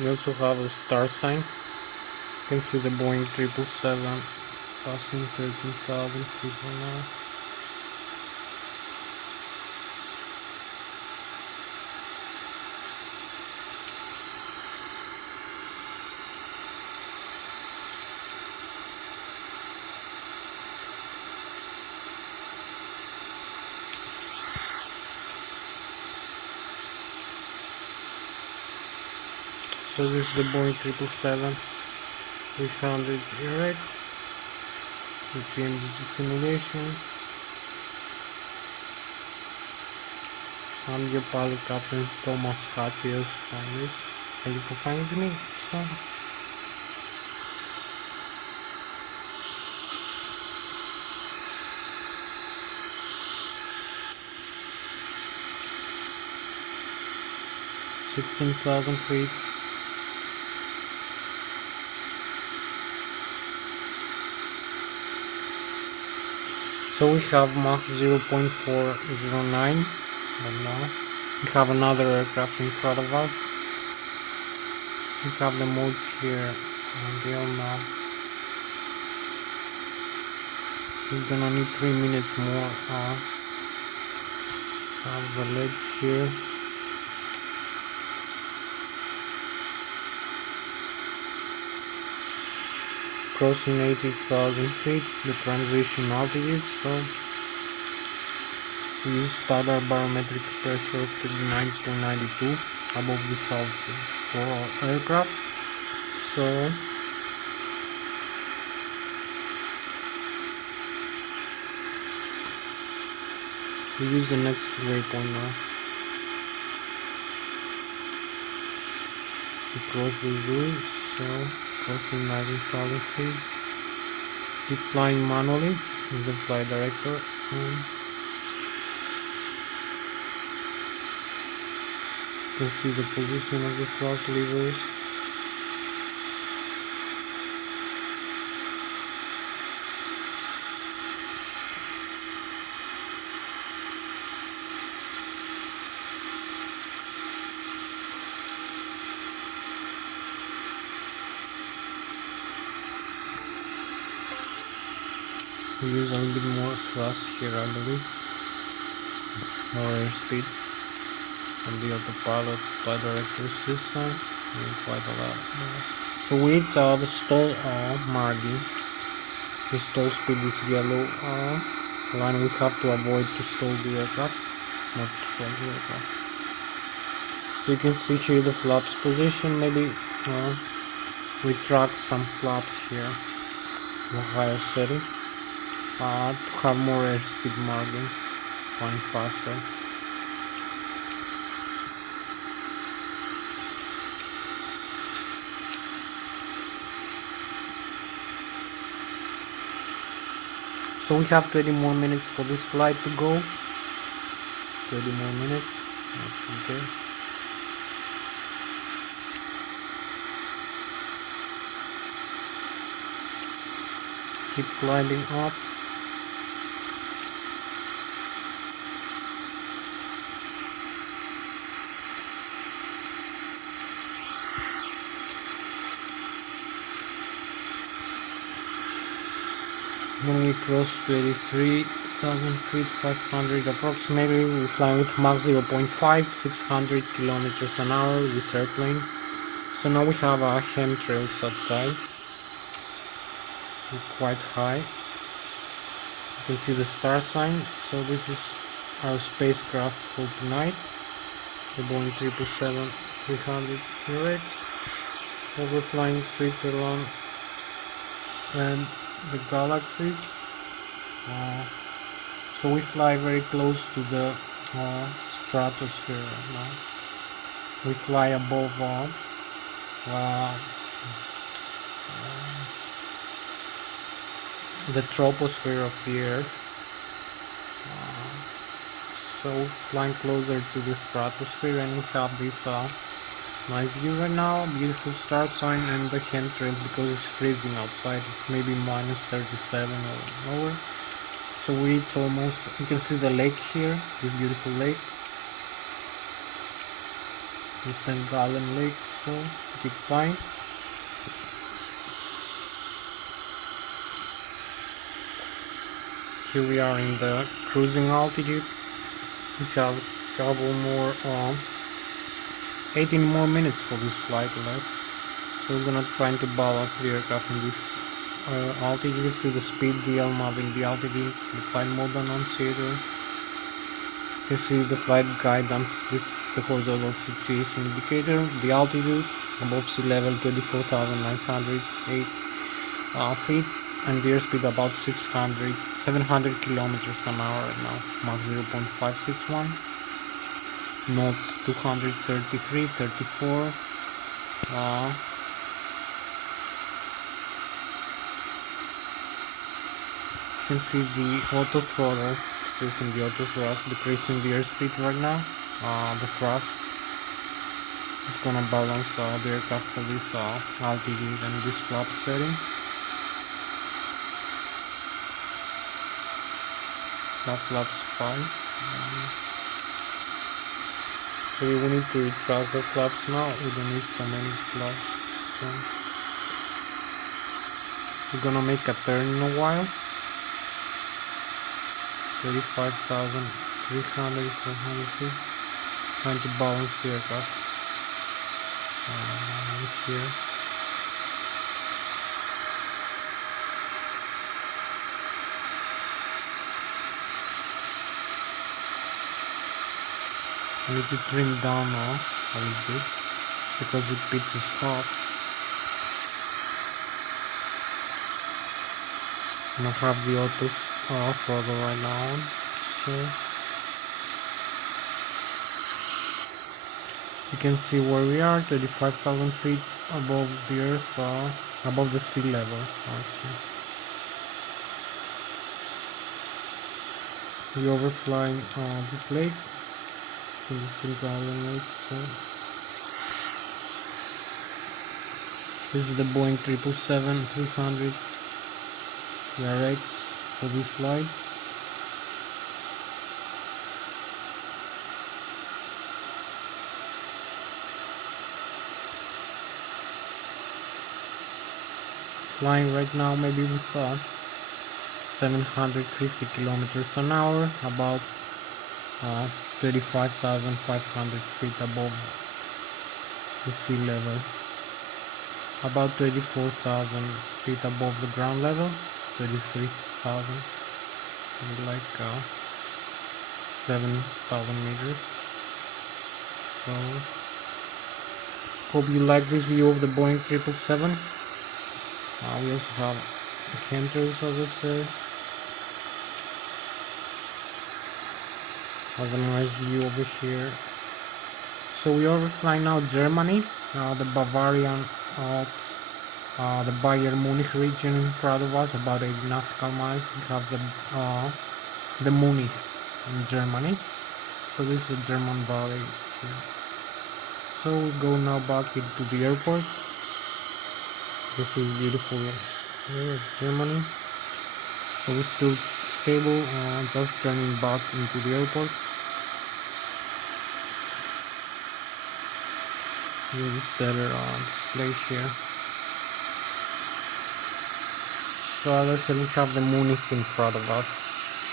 We also have a star sign. You can see the Boeing 777 passing 13,000 feet per hour. So this is the Boeing 777 300 ERX with PMDG simulation. I'm your pilot captain Thomas Hatsios. Thank you for finding me. So, $16,000 feet. So we have Mach 0.409, and now we have another aircraft in front of us. We have the modes here until now. We're gonna need 3 minutes more. Have the legs here. Crossing 80,000 feet, the transition altitude, so we use standard barometric pressure of 39.92 above the altitude for our aircraft. So we use the next waypoint now. We cross the zoo, so crossing 90,000 feet. Keep flying manually in the flight director. You can see the position of the thrust levers. We use a little bit more thrust here, I believe. More airspeed on the autopilot flight director system. Quite a lot. So with the stall margin, the stall speed is yellow line. We have to avoid to stall the aircraft, not to stall the aircraft. So you can see here the flaps position. Maybe retract some flaps here to a higher setting. To have more airspeed margin, flying faster. So we have 20 more minutes for this flight to go. 20 more minutes. That's okay. Keep climbing up. When we cross 23,000 feet, 500 approximately, we fly with Mach 0.5, 600 kilometers an hour with this airplane. So now we have a chemtrails outside. It's quite high. You can see the star sign. So this is our spacecraft for tonight, the Boeing 777-300 red, overflying Switzerland and the galaxies. So we fly very close to the stratosphere right now. We fly above the troposphere of the Earth. So flying closer to the stratosphere, and we have this nice view right now, beautiful star sign and the chemtrails because it's freezing outside. It's maybe minus 37 or lower. So it's almost, you can see the lake here, this beautiful lake. The St. Gallen Lake, so keep flying. Here we are in the cruising altitude. We have a couple more 18 more minutes for this flight left. So we're gonna try to balance the aircraft in this altitude. See the speed dial mapping the altitude, the flight mode annunciator. You see the flight guidance. This is the horizontal situation indicator. The altitude above sea level 24,908 feet, and the airspeed about 700 kilometers an hour right now. Mach 0.561. Knots 233, 34. You can see the auto throttle, decreasing the auto thrust, decreasing the airspeed right now. The thrust is gonna balance the aircraft for this altitude and this flap setting. Flaps 5. So we need to retract the flaps now. We don't need so many flaps. So we're gonna make a turn in a while. 35,300, 400 feet. Trying to balance the aircraft. Here. I need to trim down now a little bit because it pitch is hot. I don't have the auto throttle right now, so you can see where we are, 35,000 feet above the earth, above the sea level. We overflying this lake. This is the Boeing 777-300 ERX for this flight. Flying right now maybe with 750 kilometers an hour, about 35,500 feet above the sea level, about 24,000 feet above the ground level, 33,000, like 7,000 meters. So hope you like this view of the Boeing 777. We also have chemtrails over there. Have a nice view over here. So we are flying now Germany, the Bavarian, the Bayern Munich region in front of us, about 80 nautical miles. We have the Munich in Germany. So this is the German valley here. So we go now back into the airport. This is beautiful here, Germany. So we're still stable, just turning back into the airport. Here's the setter display here. So as I said, we have the Munich in front of us,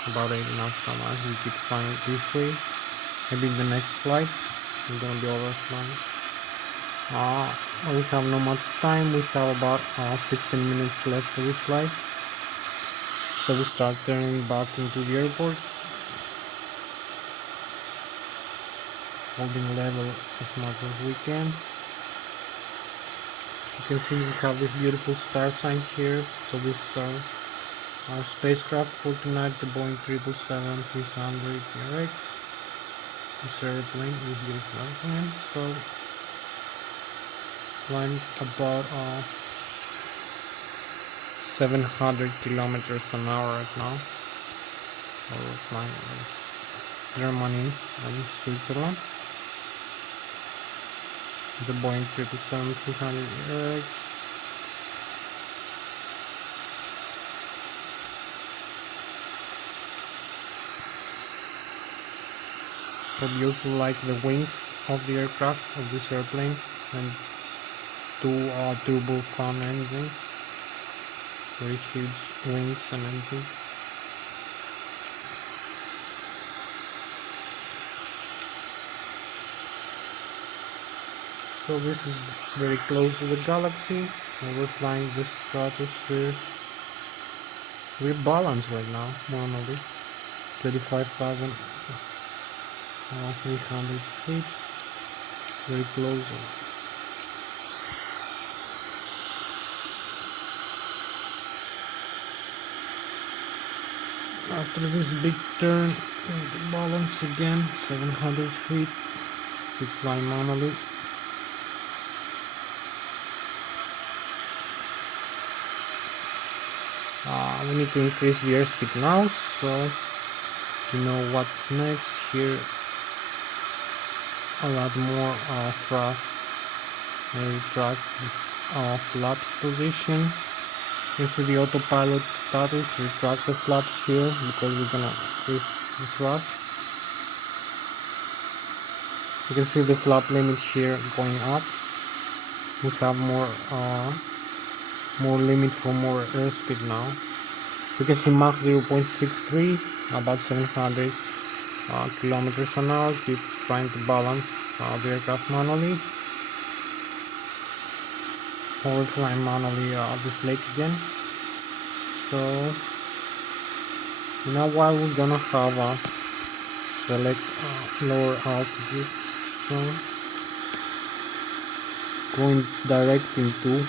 about 80 nautical miles. We keep flying this way. Maybe the next flight we're gonna be overflying. We have not much time. We have about 16 minutes left for this flight. So we start turning back into the airport, holding level as much as we can. You can see we have this beautiful star sign here. So this is our spacecraft for tonight, the Boeing 777-300 ERX. This airplane is beautiful airplane. So flying about 700 kilometers an hour right now. So we're flying in Germany and Switzerland. The Boeing 777-300 ERX. So we also like the wings of the aircraft of this airplane and two turbofan engines, very huge wings and engines. So this is very close to the galaxy, and we're flying the stratosphere. We're balanced right now, normally 35,300 feet, very close. After this big turn, into balance again, 700 feet, we fly normally. We need to increase the airspeed now, so you know what's next. Here a lot more thrust, maybe track flaps position. You see the autopilot status, retract the flaps here because we're gonna increase the thrust. You can see the flap limit here going up. We have more limit for more airspeed now. You can see Mach 0.63, about 700 kilometers an hour. Keep trying to balance the aircraft manually. Or we're flying manually this lake again. So in a while we're gonna have a select lower altitude. So going direct into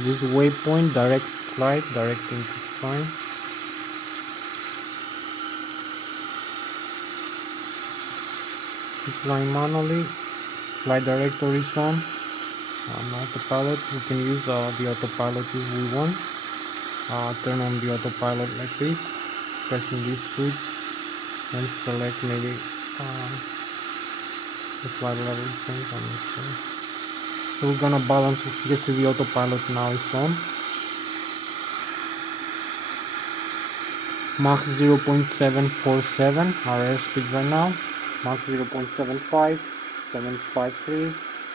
this waypoint, direct flight, direct into flying. Keep flying manually, fly direct horizon. On autopilot, we can use the autopilot if we want. Turn on the autopilot like this, pressing this switch, and select maybe the flight level change. I'm not sure. So we're gonna balance. You can see the autopilot now is on. Mach 0.747 our airspeed right now. Mach 0.75, 753,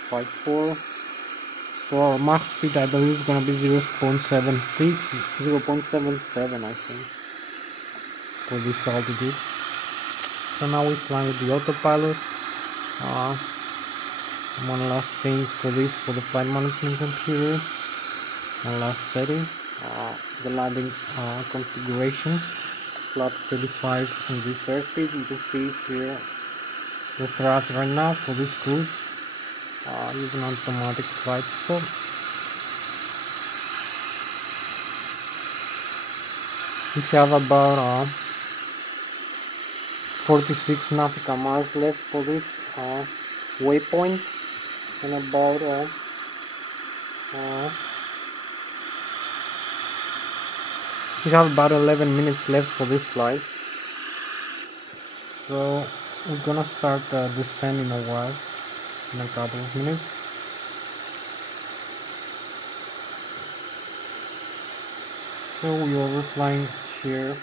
54. So our max speed I believe is gonna be 0.76, 0.77 I think for this altitude. So now we're flying with the autopilot. One last thing for this, for the flight management computer. One last setting, the landing configuration. Flaps 35 and this airspeed. You can see here the thrust right now for this cruise. Using automatic flight. So we have about 46 nautical miles left for this waypoint, and about we have about 11 minutes left for this flight. So we're gonna start descent in a while, in a couple of minutes. So we are flying here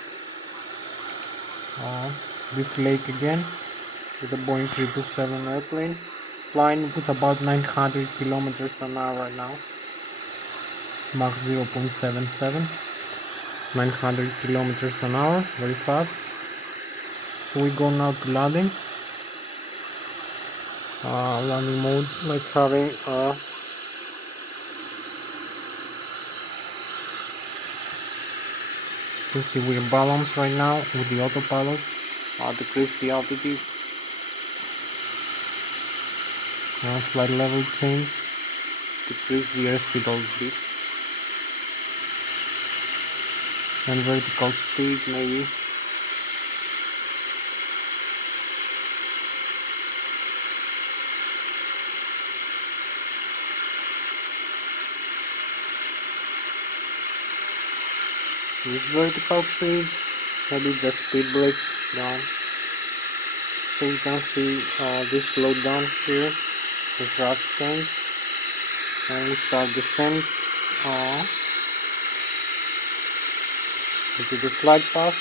this lake again with the Boeing 777 airplane, flying with about 900 kilometers an hour right now. Mach 0.77, 900 kilometers an hour, very fast. So we go now to landing. Landing mode, like having You see we're balanced right now with the autopilot. Decrease the altitude. Flight level change. Decrease the airspeed a little bit. And vertical speed maybe. This vertical speed, maybe the speed brake down. So you can see this slow down here, the thrust change, and we start descent into the flight path.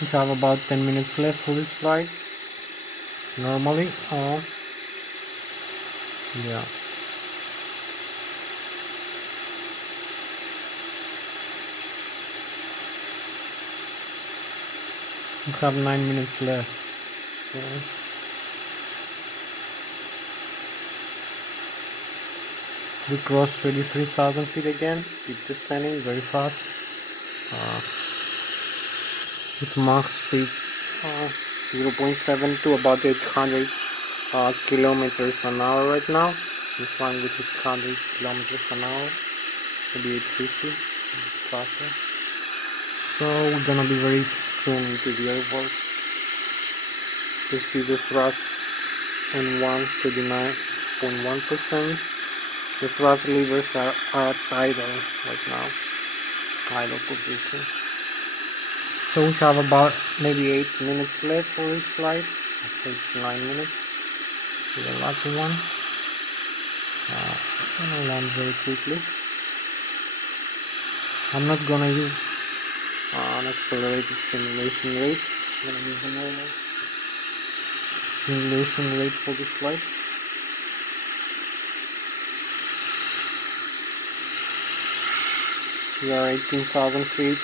We have about 10 minutes left for this flight. Normally, yeah. We have 9 minutes left. So we crossed 23,000 feet again. Keep descending very fast. With max speed 0.7 to about 800 kilometers an hour right now. We're flying with 800 kilometers an hour, maybe 850 faster. So we're gonna be very soon into the airport. You see the thrust N1 39.1%. The thrust levers are at idle right now, idle position. So we have about maybe 8 minutes left for this flight. 8 to 9 minutes. The last one. I'm gonna land very quickly. I'm not gonna use an accelerated simulation rate. I'm gonna use a normal simulation rate for this flight. We are 18,000 feet.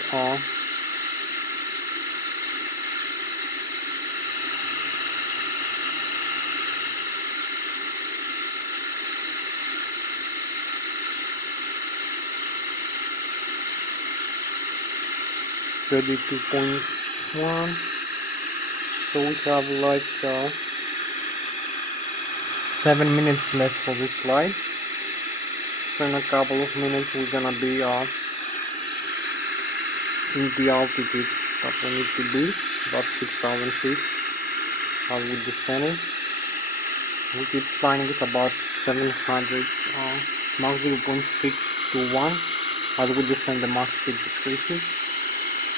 32.1. So we have like 7 minutes left for this flight. So in a couple of minutes we're gonna be in the altitude that we need to be, about 6,000 feet. As we descending, we keep flying with about 700 Mach 0.6 to 1. As we descend, the Mach speed decreases.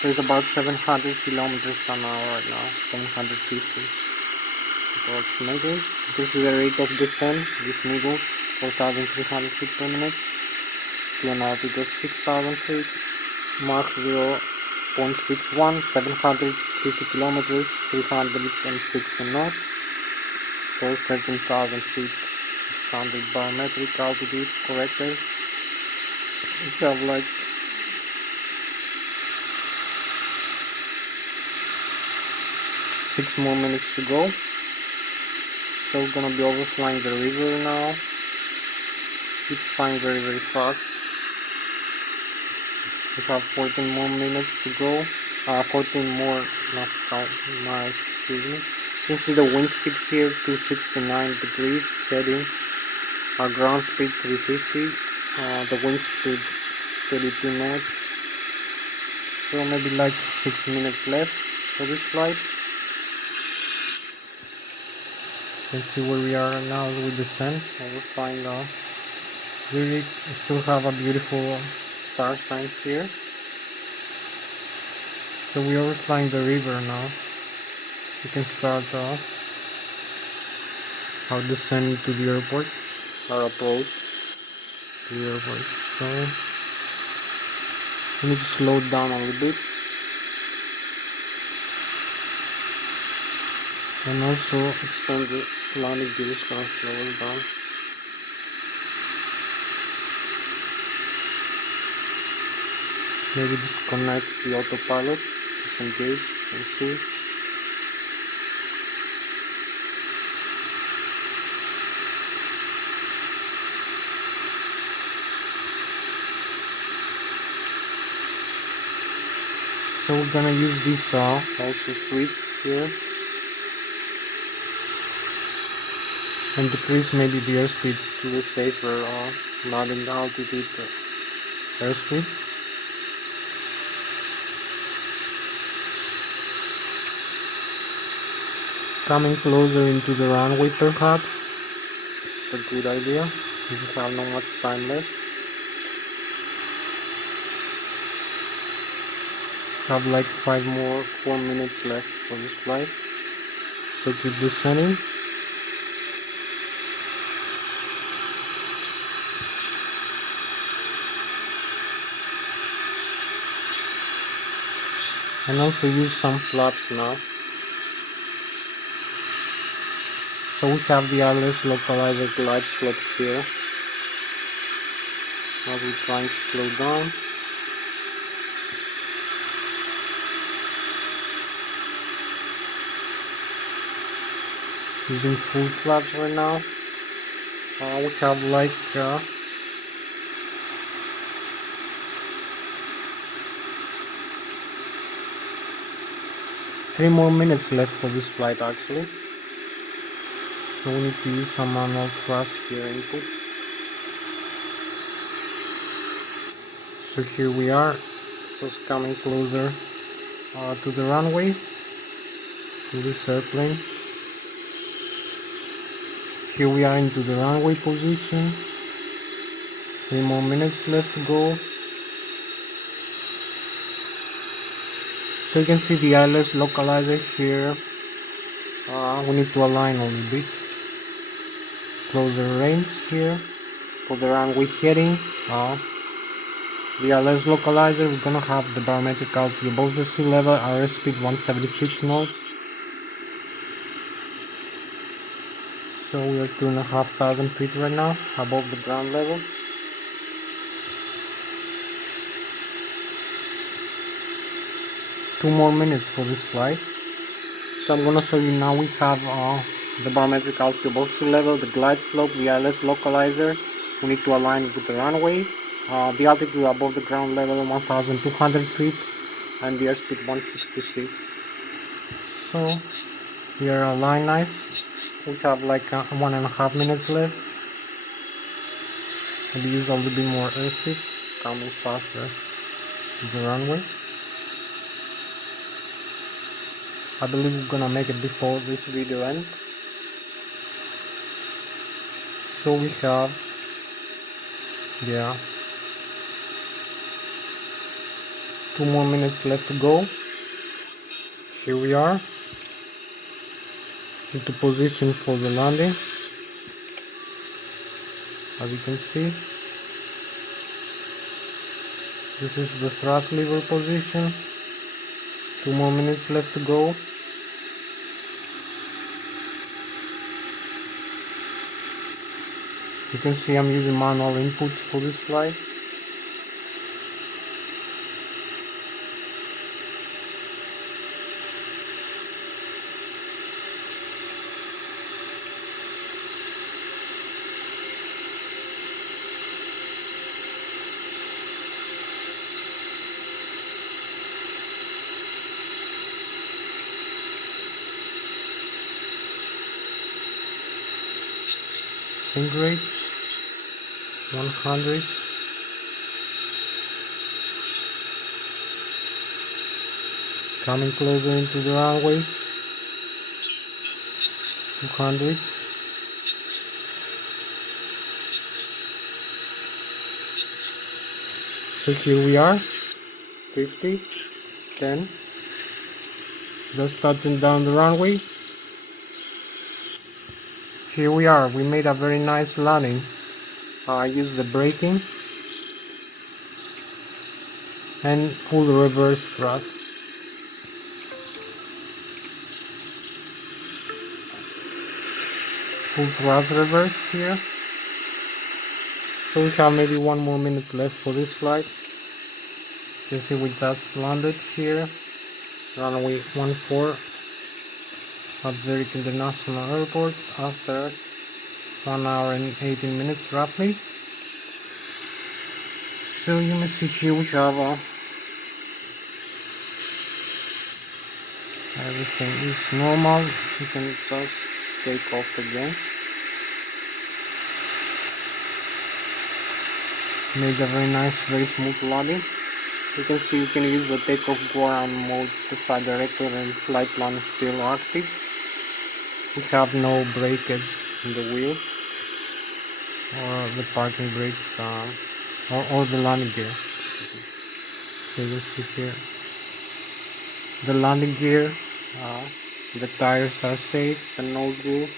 So it's about 700 kilometers an hour right now, 750 approximately. This is the rate of descent, this middle, 4,300 feet per minute, to an altitude of 6,000 feet, Mach 0.61, 750 kilometers, 360 knots, for 13,000 feet, standard barometric altitude corrected. We have like 6 more minutes to go. So we're gonna be overflying the river now. Keep flying very fast. We have 14 more minutes to go. 14 more nautical miles, excuse me. You can see the wind speed here, 269 degrees heading. Our ground speed 350. The wind speed 32 knots. So maybe like 6 minutes left for this flight. Let's see where we are right now as we descend. We're flying now. We still have a beautiful star sign here. So we are flying the river now. We can start our descent to the airport, our approach to the airport. So we need to slow down a little bit. And also extend the landing gears, gonna slow it down. Maybe disconnect the autopilot, disengage, and see. So we're gonna use this also switch here and decrease maybe the airspeed to a safer landing altitude airspeed. Coming closer into the runway perhaps. It's a good idea. We have not much time left. Have like 4 minutes left for this flight. So keep descending. And also use some flaps now. So we have the Lszh localizer glide slot here. Now we're trying to slow down. Using full flaps right now. We have like 3 more minutes left for this flight actually. So we need to use some manual thrust here input. So here we are, just coming closer to the runway, to this airplane. Here we are into the runway position. 3 more minutes left to go. So you can see the Lszh localizer here. We need to align a little bit. Closer range here for the runway heading. The Lszh localizer, we're gonna have the barometric altitude above the sea level, airspeed 176 knots. So we are 2,500 feet right now above the ground level. Two more minutes for this flight. So I'm gonna show you now. We have the barometric altitude above sea level, the glide slope, the Lszh localizer. We need to align with the runway. The altitude above the ground level 1,200 feet and the airspeed 166. So we are aligned nice. We have like 1.5 minutes left. Maybe use a little bit more airspeed, coming faster to the runway. I believe we're gonna make it before this video ends. So we have, 2 more minutes left to go. Here we are, into position for the landing. As you can see, this is the thrust lever position. 2 more minutes left to go. You can see I'm using manual inputs for this flight. Sink rate 100. Coming closer into the runway 200. So here we are, 50, 10, just touching down the runway. Here we are, we made a very nice landing. I used the braking and full reverse thrust. Full thrust reverse here. So we have maybe 1 more minute left for this flight. You see we just landed here, runway 14 at Zurich International Airport after 1 hour and 18 minutes roughly. So you may see here we have Everything is normal. You can just take off again. Made a very nice, very smooth landing. You can see you can use the takeoff ground mode to fly directly and the flight plan is still active. We have no breakage in the wheel or the parking brakes or the landing gear. So you can see here the landing gear, the tires are safe, the nose wheel